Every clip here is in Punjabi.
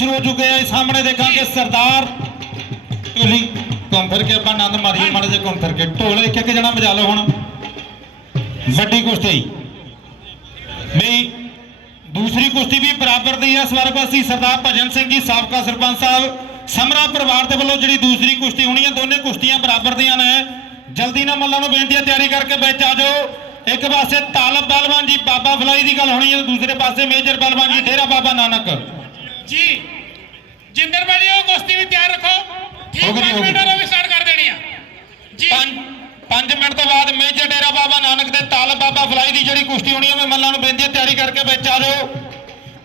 ਸ਼ੁਰੂ ਹੋ ਚੁੱਕੀ ਹੈ ਸਾਹਮਣੇ ਦੇਖਾਂਗੇ ਸਰਦਾਰ। ਢੋਲੀ ਘੁੰਮ ਫਿਰ ਕੇ ਆਪਾਂ ਆਨੰਦ ਮਾਰੀਏ, ਮਾੜੇ ਜਿਹਾ ਘੁੰਮ ਫਿਰ ਕੇ। ਢੋਲ ਇੱਕ ਇੱਕ ਜਣਾ ਵਜਾ ਲਓ ਹੁਣ। ਵੱਡੀ ਕੁਸ਼ਤੀ। ਨਹੀਂ ਦੂਸਰੀ ਕੁਸ਼ਤੀ ਵੀ ਬਰਾਬਰ ਦੀ ਹੈ ਸਵਰਗਵਾਸੀ ਸਰਦਾਰ ਭਜਨ ਸਿੰਘ ਜੀ, ਸਾਬਕਾ ਸਰਪੰਚ ਸਾਹਿਬ, ਸਮਰਾ ਪਰਿਵਾਰ ਦੇ ਵੱਲੋਂ ਜਿਹੜੀ ਦੂਸਰੀ ਕੁਸ਼ਤੀ ਹੋਣੀ ਹੈ ਦੋਨੇ ਕੁਸ਼ਤੀਆਂ ਬਰਾਬਰ ਦੀਆਂ ਨੇ। ਜਲਦੀ ਨਾਲ ਮੱਲਾਂ ਨੂੰ ਬੇਨਤੀ ਹੈ ਤਿਆਰੀ ਕਰਕੇ ਵਿੱਚ ਆ ਜਾਓ। ਇੱਕ ਪਾਸੇ ਤਾਲਬ ਪਹਿਲਵਾਨ ਜੀ, ਬਾਬਾ ਫਲਾਈ ਦੀ ਗੱਲ ਹੋਣੀ ਹੈ ਦੂਸਰੇ ਪਾਸੇ ਮੇਜਰ ਬਲਵਾਨ ਜੀ, ਡੇਰਾ ਬਾਬਾ ਨਾਨਕ। ਜੀ। ਜਿੰਦਰ ਭਾਜੀ ਉਹ ਕੁਸ਼ਤੀ ਵੀ ਤਿਆਰ ਰੱਖੋ। ਠੀਕ ਹੋ ਗਈ ਜੀ, 5 ਹੋ ਗਈ। ਮਿੰਟ ਉਹ ਵੀ ਸਟਾਰਟ ਕਰ ਦੇਣੀ ਆ। ਜੀ। 5 ਮਿੰਟ ਤੋਂ ਬਾਅਦ ਮੇਜਰ ਡੇਰਾ ਬਾਬਾ ਨਾਨਕ ਦੇ ਤਾਲਬ ਬਾਬਾ ਫਲਾਈ ਦੀ ਜਿਹੜੀ ਕੁਸ਼ਤੀ ਹੋਣੀ ਹੈ ਮੈਂ ਮੱਲਾਂ ਨੂੰ ਬੇਨਤੀ ਹੈ ਤਿਆਰੀ ਕਰਕੇ ਵਿੱਚ ਆ ਜਾਓ।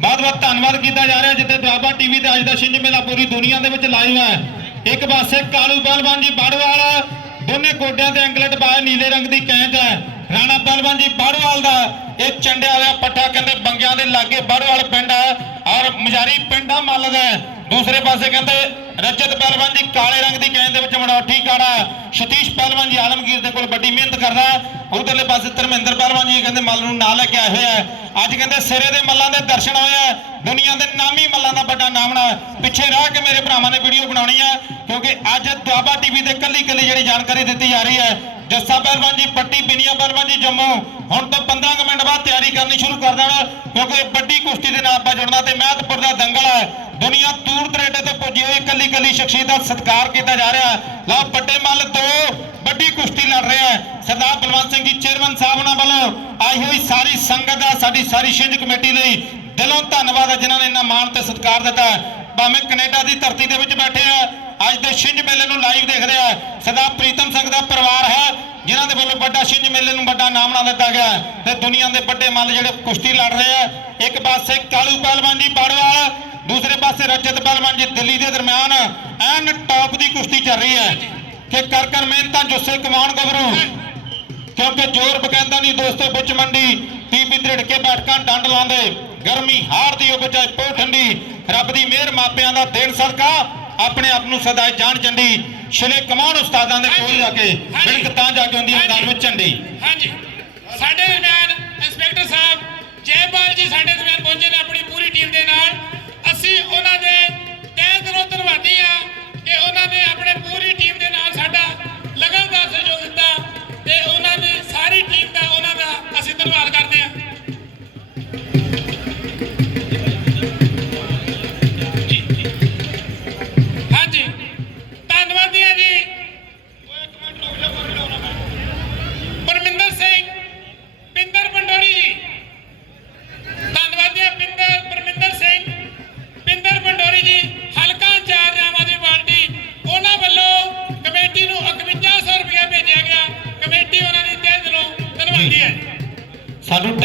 ਬਹੁਤ ਬਹੁਤ ਧੰਨਵਾਦ ਕੀਤਾ ਜਾ ਰਿਹਾ ਜਿੱਥੇ ਦੁਆਬਾ ਟੀਵੀ ਤੇ ਅੱਜ ਦਾ ਛਿੰਝ ਮੇਲਾ ਪੂਰੀ ਦੁਨੀਆ ਦੇ ਵਿੱਚ ਲਾਈਵ ਹੈ। ਇੱਕ ਪਾਸੇ ਕਾਲੂ ਪਹਿਲਵਾਨ ਜੀ ਬਾੜਵਾਲ ਦੋਨੇ ਗੋਡਿਆਂ ਤੇ ਐਂਕਲਟ ਪਾਏ ਨੀਲੇ ਰੰਗ ਦੀ ਕੈਂਚ ਹੈ ਰਾਣਾ ਪਹਿਲਵਾਨ ਜੀ ਬਾੜਵਾਲ ਦਾ ਇਹ ਚੰਡਿਆ ਹੋਇਆ ਪੱਠਾ ਕਹਿੰਦੇ ਬੰਗਿਆਂ ਦੇ ਲਾਗੇ ਬਾੜਵਾਲ ਪਿੰਡ ਹੈ ਔਰ ਮਜਾਰੀ ਪਿੰਡਾ ਮੱਲ ਦਾ ਦੂਸਰੇ ਪਾਸੇ ਕਹਿੰਦੇ ਰਜਤ ਪਹਿਲਵਾਨ ਜੀ ਕਾਲੇ ਰੰਗ ਦੀ ਕੈਨ ਦੇ ਵਿੱਚ ਮੜੌਠੀ ਕਾੜਾ। ਸਤੀਸ਼ ਪਹਿਲਵਾਨ ਜੀ ਆਲਮਗੀਰ ਦੇ ਕੋਲ ਵੱਡੀ ਮਿਹਨਤ ਕਰਦਾ ਹੈ। ਉਧਰਲੇ ਪਾਸੇ ਧਰਮਿੰਦਰ ਪਹਿਲਵਾਨ ਜੀ ਕਹਿੰਦੇ ਮੱਲ ਨੂੰ ਨਾਲ ਲੈ ਕੇ ਆਏ ਹੋਏ ਆ ਅੱਜ ਕਹਿੰਦੇ ਸਿਰੇ ਦੇ ਮੱਲਾਂ ਦੇ ਦਰਸ਼ਨ ਹੋਇਆ ਆ ਦੁਨੀਆ ਦੇ ਨਾਮੀ ਮੱਲਾਂ ਦਾ ਵੱਡਾ ਨਾਮਣਾ ਪਿੱਛੇ ਰਹਿ ਕੇ ਮੇਰੇ ਭਰਾਵਾਂ ਨੇ ਵੀਡੀਓ ਬਣਾਉਣੀ ਹੈ, ਕਿਉਂਕਿ ਅੱਜ ਦੁਆਬਾ ਟੀਵੀ ਤੇ ਕੱਲੀ ਕੱਲੀ ਜਿਹੜੀ ਜਾਣਕਾਰੀ ਦਿੱਤੀ ਜਾ ਰਹੀ ਹੈ ਜੱਸਾ ਪਹਿਲਵਾਨ ਜੀ, ਪੱਟੀ ਬਿਨੀਆ ਪਹਿਲਵਾਨ ਜੀ ਜੰਮੂ। ਹੁਣ ਤੋਂ 15 ਮਿੰਟ ਬਾਅਦ ਤਿਆਰੀ ਕਰਨੀ ਸ਼ੁਰੂ ਕਰ ਦੇਣਾ, ਕਿਉਂਕਿ ਵੱਡੀ ਕੁਸ਼ਤੀ ਦੇ ਨਾਲ ਆਪਾਂ ਜੁੜਨਾ ਤੇ ਮਹਿਤਪੁਰ ਦਾ ਦੰਗਲ ਹੈ। ਦੁਨੀਆ ਦੂਰ ਦਰੇਡੇ ਤੋਂ ਪੁੱਜੀ ਹੋਈ ਕੱਲੀ ਕੱਲੀ ਸ਼ਖਸੀਅਤ ਦਾ ਸਤਿਕਾਰ ਕੀਤਾ ਜਾ ਰਿਹਾ ਹੈ। ਲਓ, ਵੱਡੇ ਮੱਲ ਤੋਂ ਵੱਡੀ ਕੁਸ਼ਤੀ ਲੜ ਰਿਹਾ ਹੈ। ਸਰਦਾਰ ਬਲਵੰਤ ਸਿੰਘ ਜੀ, ਚੇਅਰਮੈਨ ਸਾਹਿਬ ਨਾਲ ਵੱਲੋਂ ਆਈ ਹੋਈ ਸਾਰੀ ਸੰਗਤ ਦਾ, ਸਾਡੀ ਸਾਰੀ ਛਿੰਝ ਕਮੇਟੀ ਲਈ ਦਿਲੋਂ ਧੰਨਵਾਦ ਹੈ, ਜਿਨ੍ਹਾਂ ਨੇ ਇੰਨਾ ਮਾਣ ਤੇ ਸਤਿਕਾਰ ਦਿੱਤਾ ਭਾਵੇਂ ਕੈਨੇਡਾ ਦੀ ਧਰਤੀ ਦੇ ਵਿੱਚ ਬੈਠੇ ਆ ਅੱਜ ਦੇ ਛਿੰਝ ਮੇਲੇ ਨੂੰ ਲਾਈਵ ਦੇਖ ਰਿਹਾ ਹੈ ਸਰਦਾਰ ਪ੍ਰੀਤਮ ਸਿੰਘ ਦਾ ਪਰਿਵਾਰ ਹੈ, ਜਿਨ੍ਹਾਂ ਦੇ ਵੱਲੋਂ ਵੱਡਾ ਛਿੰਝ ਮੇਲੇ ਨੂੰ ਵੱਡਾ ਨਾਮ ਦਿੱਤਾ ਗਿਆ। ਤੇ ਦੁਨੀਆ ਦੇ ਵੱਡੇ ਮੱਲ ਜਿਹੜੇ ਕੁਸ਼ਤੀ ਲੜ ਰਹੇ ਆ, ਇੱਕ ਪਾਸੇ ਕਾਲੂ ਪਹਿਲਵਾਨ ਜੀ ਬਾੜਵਾਲ, ਦੂਸਰੇ ਪਾਸੇ ਰਜਤ ਪਹਿਲਵਾਨ ਜੀ ਦਿੱਲੀ ਦੇ ਦਰਮਿਆਨ, ਐਨ ਟੌਪ ਦੀ ਕੁਸ਼ਤੀ ਚੱਲ ਰਹੀ ਹੈ। ਕਿ ਕਰ ਕਰ ਮਿਹਨਤਾਂ ਜੁੱਸੇ ਕਮਾਉਣ ਗੱਭਰੂ ਕਿਉਂਕਿ ਜ਼ੋਰ ਬਕੈਂਦਾ ਨਹੀਂ ਦੋਸਤੋ ਵਿੱਚ ਮੰਡੀ ਟੀਪੀ ਧੜਕੇ ਕੇ ਬੈਠਕਾਂ ਡੰਡ ਲਾਉਂਦੇ। ਗਰਮੀ ਹਾਰ ਦੀ ਉਹ ਪੋ ਠੰਡੀ। ਰੱਬ ਦੀ ਮਿਹਰ ਮਾਪਿਆਂ ਦਾ ਦੇਣ ਸਦਕਾ। ਆਪਣੇ ਆਪ ਨੂੰ ਸਦਾ ਜਾਣ ਚੰਡੀ ਛਿਲੇ ਕਮਾਉਣ ਉਸਤਾਦਾਂ ਦੇ ਕੋਲ ਜਾ ਕੇ ਬਿਲਕ ਤਾਂ ਜਾ ਕੇ ਹੁੰਦੀ ਮੈਦਾਨ ਵਿੱਚ ਝੰਡੀ। ਹਾਂਜੀ। ਸਾਡੇ ਦਰਮਿਆਨ ਇੰਸਪੈਕਟਰ ਸਾਹਿਬ ਜੈਪਾਲ ਜੀ ਸਾਡੇ ਦਰਮਿਆਨ ਪਹੁੰਚੇ ਨੇ ਆਪਣੀ ਪੂਰੀ ਟੀਮ ਦੇ ਨਾਲ। ਅਸੀਂ ਉਹਨਾਂ ਦੇ ਤਹਿ ਦਿਲੋਂ ਧੰਨਵਾਦੀ ਆ ਕਿ ਉਹਨਾਂ ਨੇ ਆਪਣੇ ਪੂਰੀ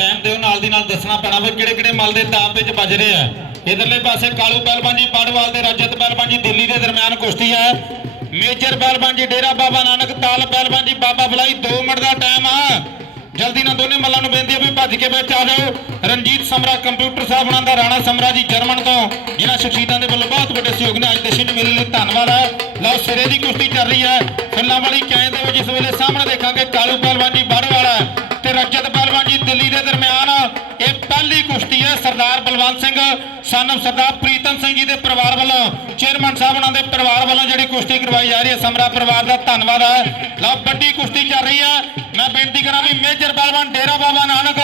ਟਾਈਮ ਦਿਓ ਨਾਲ ਦੀ ਨਾਲ ਦੱਸਣਾ ਪੈਣਾ ਵੀ ਕਿਹੜੇ ਕਿਹੜੇ ਮੱਲ ਦੇ ਤਾਪ ਵਿੱਚ ਵੱਜ ਰਹੇ ਆ। ਇਧਰਲੇ ਪਾਸੇ ਕਾਲੂ ਪਹਿਲਵਾਨ ਜੀ ਪਾੜਵਾਲ ਦੇ ਰਜਤ ਪਹਿਲਵਾਨ ਜੀ ਦਿੱਲੀ ਦੇ ਦਰਮਿਆਨ ਕੁਸ਼ਤੀ ਹੈ। ਮੇਜਰ ਪਹਿਲਵਾਨ ਜੀ ਡੇਰਾ ਬਾਬਾ ਨਾਨਕ, ਤਾਲ ਪਹਿਲਵਾਨ ਜੀ ਬਾਬਾ ਫਲਾਈ 2 ਮਿੰਟ ਦਾ ਟਾਈਮ ਆ। ਜਲਦੀ ਨਾਲ ਦੋਨੇ ਮੱਲਾਂ ਨੂੰ ਬੇਨਤੀ ਹੈ ਵੀ ਭੱਜ ਕੇ ਵਿੱਚ ਆ ਜਾਓ। ਰਣਜੀਤ ਸਮਰਾ, ਕੰਪਿਊਟਰ ਸਾਹਿਬ ਉਹਨਾਂ ਦਾ ਰਾਣਾ ਸਮਰਾ ਜੀ ਜਰਮਨ ਤੋਂ, ਜਿਨ੍ਹਾਂ ਸ਼ਖਸੀਅਤਾਂ ਦੇ ਵੱਲੋਂ ਬਹੁਤ ਵੱਡੇ ਸਹਿਯੋਗ ਨੇ ਅੱਜ ਦੇ ਛਿੰਝ ਮੇਲੇ ਲਈ ਧੰਨਵਾਦ ਹੈ ਲਓ, ਸਿਰੇ ਦੀ ਕੁਸ਼ਤੀ ਚੱਲ ਰਹੀ ਹੈ। ਫੁੱਲਾਂ ਵਾਲੀ ਕੈਂ ਦੇ ਵਿੱਚ ਇਸ ਵੇਲੇ ਸਾਹਮਣੇ ਦੇਖਾਂਗੇ ਕਾਲੂ ਪਹਿਲਵਾਨ ਜੀ ਬਾੜਵਾਲਾ ਤੇ ਰਜਤ ਪਹਿਲਵਾਨ ਜੀ ਦਿੱਲੀ ਦੇ ਦਰਮਿਆਨ ਇਹ ਪਹਿਲੀ ਕੁਸ਼ਤੀ ਹੈ ਸਰਦਾਰ ਬਲਵੰਤ ਸਿੰਘ ਸਨ of ਸਰਦਾਰ ਪ੍ਰੀਤਮ ਸਿੰਘ ਜੀ ਦੇ ਪਰਿਵਾਰ ਵੱਲੋਂ ਚੇਅਰਮੈਨ ਸਾਹਿਬ ਉਹਨਾਂ ਦੇ ਪਰਿਵਾਰ ਵੱਲੋਂ ਜਿਹੜੀ ਕੁਸ਼ਤੀ ਕਰਵਾਈ ਜਾ ਰਹੀ ਹੈ ਸਮਰਾ ਪਰਿਵਾਰ ਦਾ ਧੰਨਵਾਦ ਹੈ। ਲਓ ਵੱਡੀ ਕੁਸ਼ਤੀ ਚੱਲ ਰਹੀ ਹੈ। ਮੈਂ ਬੇਨਤੀ ਕਰਾਂ ਵੀ ਮੇਜਰ ਪਹਿਲਵਾਨ ਡੇਰਾ ਬਾਬਾ ਨਾਨਕ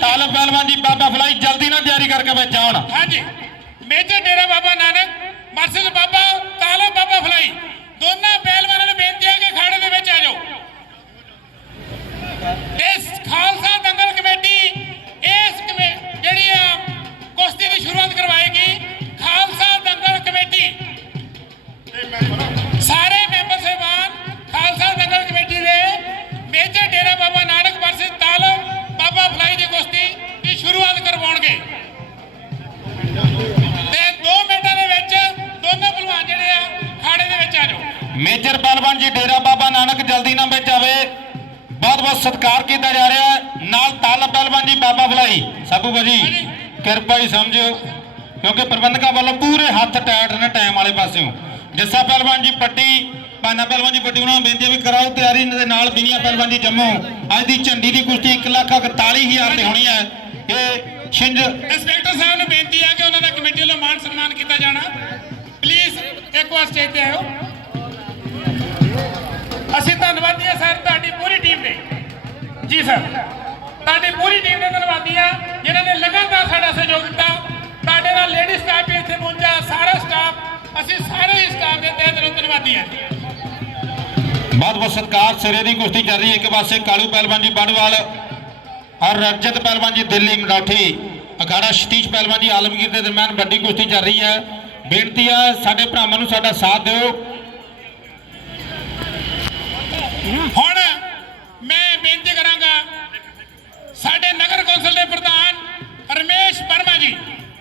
ਤਾਲਬ ਪਹਿਲਵਾਨ ਜੀ ਬਾਬਾ ਫਲਾਈ ਜਲਦੀ ਨਾਲ ਤਿਆਰੀ ਕਰਕੇ ਵਿੱਚ ਆਉਣ। ਹਾਂਜੀ। ਮੇਜਰ ਡੇਰਾ ਬਾਬਾ ਨਾਨਕ ਮਰਸਲ ਬਾਬਾ ਤਾਲਾ ਬਾਬਾ ਫਲਾਈ। ਮੇਜਰ ਪਹਿਲਵਾਨ ਜੀ, ਡੇਰਾ ਬਾਬਾ ਨਾਨਕ ਜਲਦੀ ਨਾਲ ਵਿੱਚ ਆਵੇ। ਬਹੁਤ ਬਹੁਤ ਸਤਿਕਾਰ ਕੀਤਾ ਜਾ ਰਿਹਾ ਹੈ। ਨਾਲ ਤਾਲਬ ਪਹਿਲਵਾਨ ਜੀ, ਬਾਬਾ ਫਲਾਈ। ਸਾਬੂ ਭਾਜੀ ਕਿਰਪਾ ਹੀ ਸਮਝਿਓ। ਕਿਉਂਕਿ ਪ੍ਰਬੰਧਕਾਂ ਵੱਲੋਂ ਪੂਰੇ ਹੱਥ ਟਾਈਟ ਨੇ ਟਾਈਮ ਵਾਲੇ ਪਾਸਿਓਂ। ਜੱਸਾ ਪਹਿਲਵਾਨ ਜੀ ਪੱਟੀ ਪਾਨਾ ਪਹਿਲਵਾਨ ਜੀ ਪੱਟੀ, ਉਹਨਾਂ ਨੂੰ ਬੇਨਤੀ ਵੀ ਕਰਾਓ ਤਿਆਰੀ ਦੇ ਨਾਲ ਬੀਨੀਆ ਪਹਿਲਵਾਨ ਜੀ ਜੰਮੂ। ਅੱਜ ਦੀ ਝੰਡੀ ਦੀ ਕੁਸ਼ਤੀ 1 ਲੱਖ 41000 ਤੇ ਹੋਣੀ ਹੈ। ਇਹ ਛਿੰਝ ਇੰਸਪੈਕਟਰ ਸਾਹਿਬ ਨੂੰ ਬੇਨਤੀ ਹੈ ਕਿ ਉਹਨਾਂ ਦਾ ਕਮੇਟੀ ਵੱਲੋਂ ਮਾਨ ਸਨਮਾਨ ਕੀਤਾ ਜਾਣਾ। ਪਲੀਜ਼ ਇੱਕ ਵਾਰ ਸਟੇਜ ਤੇ ਆਇਓ। ਅਸੀਂ ਧੰਨਵਾਦੀ ਹਾਂ ਸਰ, ਤੁਹਾਡੀ ਪੂਰੀ ਟੀਮ ਦੇ ਜੀ ਸਰ, ਤੁਹਾਡੀ ਪੂਰੀ ਟੀਮ ਦੇ ਧੰਨਵਾਦੀ ਹਾਂ, ਜਿਨ੍ਹਾਂ ਨੇ ਲਗਾਤਾਰ ਸਾਡਾ ਸਹਿਯੋਗ ਦਿੱਤਾ। ਤੁਹਾਡੇ ਨਾਲ ਲੇਡੀ ਸਟਾਫ ਵੀ ਇੱਥੇ ਪਹੁੰਚਾ ਸਾਰਾ ਸਟਾਫ ਅਸੀਂ ਸਾਰੇ ਹੀ ਸਟਾਫ ਦੇ ਤਹਿ ਦਿਲੋਂ ਧੰਨਵਾਦੀ ਹਾਂ। ਬਹੁਤ ਬਹੁਤ ਸਤਿਕਾਰ, ਸਿਰੇ ਦੀ ਕੁਸ਼ਤੀ ਚੱਲ ਰਹੀ ਹੈ। ਇੱਕ ਪਾਸੇ ਕਾਲੂ ਪਹਿਲਵਾਨ ਜੀ ਬੜਵਾਲ, ਔਰ ਰਜਤ ਪਹਿਲਵਾਨ ਜੀ ਦਿੱਲੀ ਮਰਾਠੀ, ਅਖਾੜਾ ਸਤੀਸ਼ ਪਹਿਲਵਾਨ ਜੀ ਆਲਮਗੀਰ ਦੇ ਦਰਮਿਆਨ ਵੱਡੀ ਕੁਸ਼ਤੀ ਚੱਲ ਰਹੀ ਹੈ। ਬੇਨਤੀ ਹੈ ਸਾਡੇ ਭਰਾਵਾਂ ਨੂੰ ਸਾਡਾ ਸਾਥ ਦਿਓ। ਹੁਣ ਮੈਂ ਬੇਨਤੀ ਕਰਾਂਗਾ ਸਾਡੇ ਨਗਰ ਕੌਂਸਲ ਦੇ ਪ੍ਰਧਾਨ ਰਮੇਸ਼ ਵਰਮਾ ਜੀ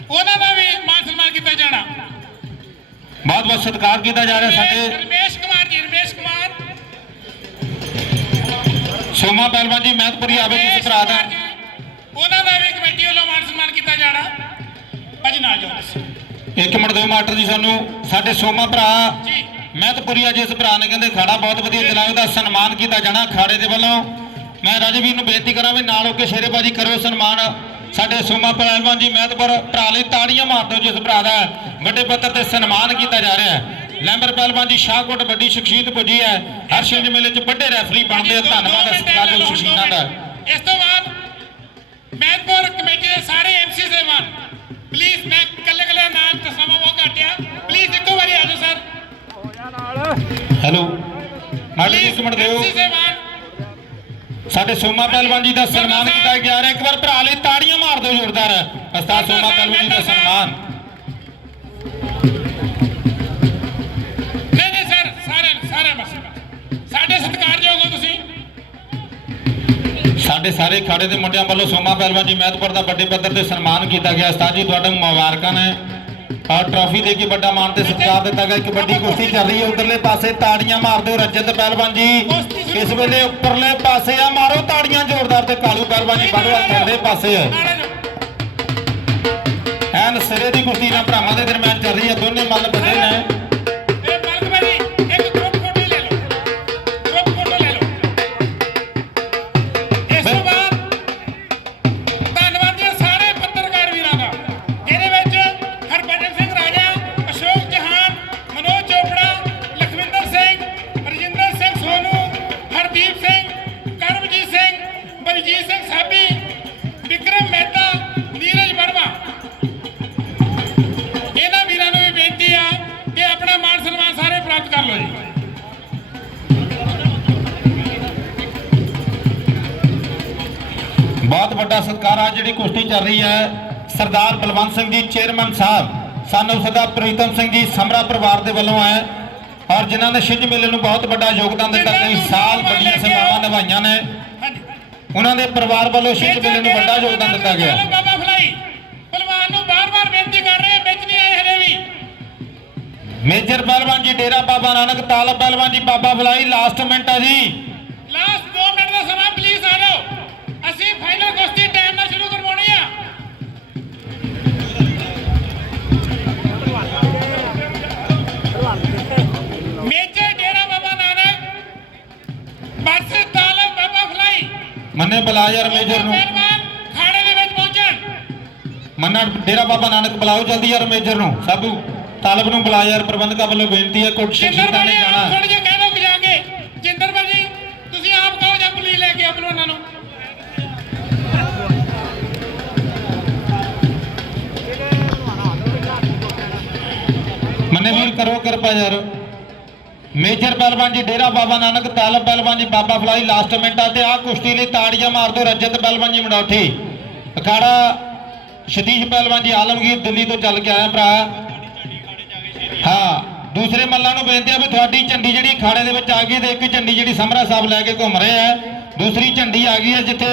ਉਹਨਾਂ ਦਾ ਵੀ ਮਾਨ ਸਨਮਾਨ ਕੀਤਾ ਜਾਣਾ। ਬਹੁਤ ਬਹੁਤ ਸਤਿਕਾਰ ਕੀਤਾ ਜਾ ਰਿਹਾ ਸਾਡੇ ਰਮੇਸ਼ ਕੁਮਾਰ ਜੀ ਰਮੇਸ਼ ਕੁਮਾਰ। ਸੋਮਾ ਪਹਿਲਵਾਨ ਜੀ ਮਹਿਤਪੁਰੀ ਆਵੇ ਰਮੇਸ਼ ਭਰਾ ਦਾ। ਜੀ, ਉਹਨਾਂ ਦਾ ਵੀ ਕਮੇਟੀ ਵੱਲੋਂ ਮਾਨ ਸਨਮਾਨ ਕੀਤਾ ਜਾਣਾ। ਭਾਜੀ ਨਾਲ ਜਾਓ ਤੁਸੀਂ। ਇੱਕ ਮਿੰਟ ਦਿਓ ਮਾਸਟਰ ਜੀ ਸਾਨੂੰ ਸਾਡੇ ਸੋਮਾ ਭਰਾ ਜੀ। ਮਹਿਤਪੁਰੀ ਆ ਜਿਸ ਭਰਾ ਨੇ ਕਹਿੰਦੇ ਖਾੜਾ ਬਹੁਤ ਵਧੀਆ ਚਲਾਇਆ, ਉਹਦਾ ਸਨਮਾਨ ਕੀਤਾ ਜਾਣਾ ਖਾੜੇ ਦੇ ਵੱਲੋਂ। ਮੈਂ ਰਾਜਵੀਰ ਨੂੰ ਬੇਨਤੀ ਕਰਾਂ ਵੀ ਨਾਲ ਹੋ ਕੇ ਸ਼ੇਰੇਬਾਜੀ ਕਰੋ ਸਨਮਾਨ ਸਾਡੇ ਸੋਮਾ ਪਹਿਲਵਾਨ ਜੀ ਮਹਿਤਪੁਰ ਭਰਾ ਲਈ ਤਾੜੀਆਂ ਮਾਰ ਦਿਓ ਜਿਸ ਭਰਾ ਦਾ ਵੱਡੇ ਪੱਧਰ ਤੇ ਸਨਮਾਨ ਕੀਤਾ ਜਾ ਰਿਹਾ ਹੈ। ਲੈਂਬਰ ਪਹਿਲਵਾਨ ਜੀ, ਸ਼ਾਹਕੋਟ ਵੱਡੀ ਸ਼ਖਸੀਅਤ ਪੁੱਜੀ ਹੈ। ਹਰ ਛਿੰਝ ਮੇਲੇ 'ਚ ਵੱਡੇ ਰੈਫਰੀ ਬਣਦੇ ਆ ਦੋ- ਦੋ ਧੰਨਵਾਦ ਮਿੰਟ ਸਤਿਕਾਰਯੋਗ ਪਹਿਲਾਂ ਸ਼ਖਸੀਅਤਾਂ ਦਾ। ਇਸ ਤੋਂ ਬਾਅਦ ਮਹਿਤਪੁਰ ਕਮੇਟੀ ਦੇ ਸਾਰੇ ਐਮਸੀ ਸਹਿਬਾਨ ਪਲੀਜ਼ ਮੈਂ ਕੱਲੇ ਕੱਲੇ ਨਾਮ ਤੇ ਸਮਾਂ ਬਹੁਤ ਘਟਿਆ ਪਲੀਜ਼ ਇੱਕੋ ਵਾਰੀ ਆ ਜਾਓ ਸਰ ਹੈਲੋ। ਮਾਲੀ ਜੀ ਇੱਕ ਮਿੰਟ ਦਿਓ। ਸਾਡੇ ਸੋਮਾ ਪਹਿਲਵਾਨ ਜੀ ਦਾ ਸਨਮਾਨ ਕੀਤਾ ਗਿਆ ਹੈ ਇੱਕ ਵਾਰ ਭਰਾ ਲਈ ਤਾੜੀਆਂ ਮਾਰ ਦਿਓ ਜ਼ੋਰਦਾਰ। ਉਸਤਾਦ ਸੋਮਾ ਪਹਿਲਵਾਨ ਜੀ ਦਾ ਸਨਮਾਨ। ਨਹੀਂ ਨਹੀਂ ਸਰ ਸਾਰੇ ਸਾਰੇ ਬਸ। ਸਾਡੇ ਸਤਿਕਾਰਯੋਗ ਹੋ ਤੁਸੀਂ। ਸਾਡੇ ਸਾਰੇ ਖਾੜੇ ਦੇ ਮੁੰਡਿਆਂ ਵੱਲੋਂ ਸੋਮਾ ਪਹਿਲਵਾਨ ਜੀ ਮਹਿਤਪੁਰ ਦਾ ਵੱਡੇ ਪੱਧਰ ਤੇ ਸਨਮਾਨ ਕੀਤਾ ਗਿਆ। ਉਸਤਾਦ ਜੀ ਤੁਹਾਡੇ ਮੁਬਾਰਕਾਂ ਨੇ। ਔਰ ਟਰਾਫੀ ਦੇ ਕੇ ਵੱਡਾ ਮਾਣ ਤੇ ਸਤਿਕਾਰ ਦਿੱਤਾ ਗਿਆ। ਇੱਕ ਵੱਡੀ ਕੁਸ਼ਤੀ ਚੱਲ ਰਹੀ ਹੈ। ਉਧਰਲੇ ਪਾਸੇ ਤਾੜੀਆਂ ਮਾਰ ਦਿਓ ਰਜਤ ਪਹਿਲਵਾਨ ਜੀ। ਇਸ ਵੇਲੇ ਉੱਪਰਲੇ ਪਾਸੇ ਆ। ਮਾਰੋ ਤਾੜੀਆਂ ਜ਼ੋਰਦਾਰ ਤੇ ਕਾਲੂ ਪਹਿਲਵਾਨ ਜੀ। ਬੜਵਾ ਥੱਲੇ ਪਾਸੇ। ਹੈ ਆ ਐਨ ਸਿਰੇ ਦੀ ਕੁਸ਼ਤੀ ਨਾਲ ਭਰਾਵਾਂ ਦੇ ਦਰਮਿਆਨ ਚੱਲ ਰਹੀ ਹੈ। ਦੋਨੇ ਮੱਲ ਵੱਡੇ ਨੇ। ਬਲਵੰਤ ਸਿੰਘ ਜੀ ਚੇਅਰਮੈਨ ਸਾਹਿਬ ਸਾਨੂੰ ਸਰਦਾਰ ਪ੍ਰੀਤਮ ਸਿੰਘ ਜੀ ਸਮਰਾ ਪਰਿਵਾਰ ਦੇ ਵੱਲੋਂ ਹੈ ਔਰ ਜਿਨ੍ਹਾਂ ਨੇ ਛਿੰਝ ਮੇਲੇ ਨੂੰ ਬਹੁਤ ਵੱਡਾ ਯੋਗਦਾਨ ਦਿੱਤਾ ਕਈ ਸਾਲ ਵੱਡੀਆਂ ਸੇਵਾਵਾਂ ਨਿਭਾਈਆਂ ਨੇ। ਉਹਨਾਂ ਦੇ ਪਰਿਵਾਰ ਵੱਲੋਂ ਛਿੰਝ ਮੇਲੇ ਨੂੰ ਵੱਡਾ ਯੋਗਦਾਨ ਦਿੱਤਾ ਗਿਆ। ਚਲੋ ਬਾਬਾ ਫਲਾਈ ਪਹਿਲਵਾਨ ਨੂੰ ਬਾਰ-ਬਾਰ ਬੇਨਤੀ ਕਰ ਰਹੇ ਵਿੱਚ ਨਹੀਂ ਆਏ ਹਲੇ ਵੀ। ਮੇਜਰ ਪਹਿਲਵਾਨ ਜੀ ਡੇਰਾ ਬਾਬਾ ਨਾਨਕ ਤਾਲਬ ਪਹਿਲਵਾਨ ਜੀ ਬਾਬਾ ਫਲਾਈ ਲਾਸਟ ਮਿੰਟ ਆ ਜੀ। ਮੰਨੇ ਬੁਲਾ ਯਾਰ ਮੇਜਰ ਨੂੰ। ਖਾੜੇ ਦੇ ਵਿੱਚ ਪਹੁੰਚਣ ਮੰਨਾ ਡੇਰਾ ਬਾਬਾ ਨਾਨਕ ਬੁਲਾਓ ਜਲਦੀ ਯਾਰ ਮੇਜਰ ਨੂੰ। ਸਾਬੂ ਤਾਲਬ ਨੂੰ ਬੁਲਾ ਯਾਰ ਪ੍ਰਬੰਧਕਾਂ ਵੱਲੋਂ ਬੇਨਤੀ ਹੈ ਕੁਝ ਸ਼ਖਸੀਅਤਾਂ ਨੇ ਜਾਣਾ। ਥੋੜੇ ਜਿਹਾ ਕਹਿ ਦੋ ਕਿ ਜਾ ਕੇ। ਜਿੰਦਰ ਭਾਜੀ ਤੁਸੀਂ ਆਪ ਕਹੋ ਜਾਂ ਪੁਲਿਸ ਲੈ ਕੇ ਆਪ ਲੋ ਉਹਨਾਂ ਨੂੰ। ਮੰਨੇ ਵੀਰ ਕਰੋ ਕਿਰਪਾ ਯਾਰ। ਮੇਜਰ ਪਹਿਲਵਾਨ ਜੀ, ਡੇਰਾ ਬਾਬਾ ਨਾਨਕ, ਤਾਲਬ ਪਹਿਲਵਾਨ ਜੀ, ਬਾਬਾ ਫਲਾਈ, ਲਾਸਟ ਮਿੰਟਾਂ ਤੇ ਆਹ ਕੁਸ਼ਤੀ ਲਈ ਤਾੜੀਆਂ ਮਾਰ ਦਿਓ ਰਜਤ ਪਹਿਲਵਾਨ ਜੀ ਮਡੌਠੀ ਅਖਾੜਾ ਸਤੀਸ਼ ਪਹਿਲਵਾਨ ਜੀ ਆਲਮਗੀਰ ਦਿੱਲੀ ਤੋਂ ਚੱਲ ਕੇ ਆਇਆ ਭਰਾ। ਹਾਂ, ਦੂਸਰੇ ਮੱਲਾਂ ਨੂੰ ਬੇਨਤੀ ਆ ਵੀ ਤੁਹਾਡੀ ਝੰਡੀ ਜਿਹੜੀ ਅਖਾੜੇ ਦੇ ਵਿੱਚ ਆ ਗਈ ਤੇ ਇੱਕ ਝੰਡੀ ਜਿਹੜੀ ਸਮਰਾ ਸਾਹਿਬ ਲੈ ਕੇ ਘੁੰਮ ਰਹੇ ਆ। ਦੂਸਰੀ ਝੰਡੀ ਆ ਗਈ ਹੈ ਜਿੱਥੇ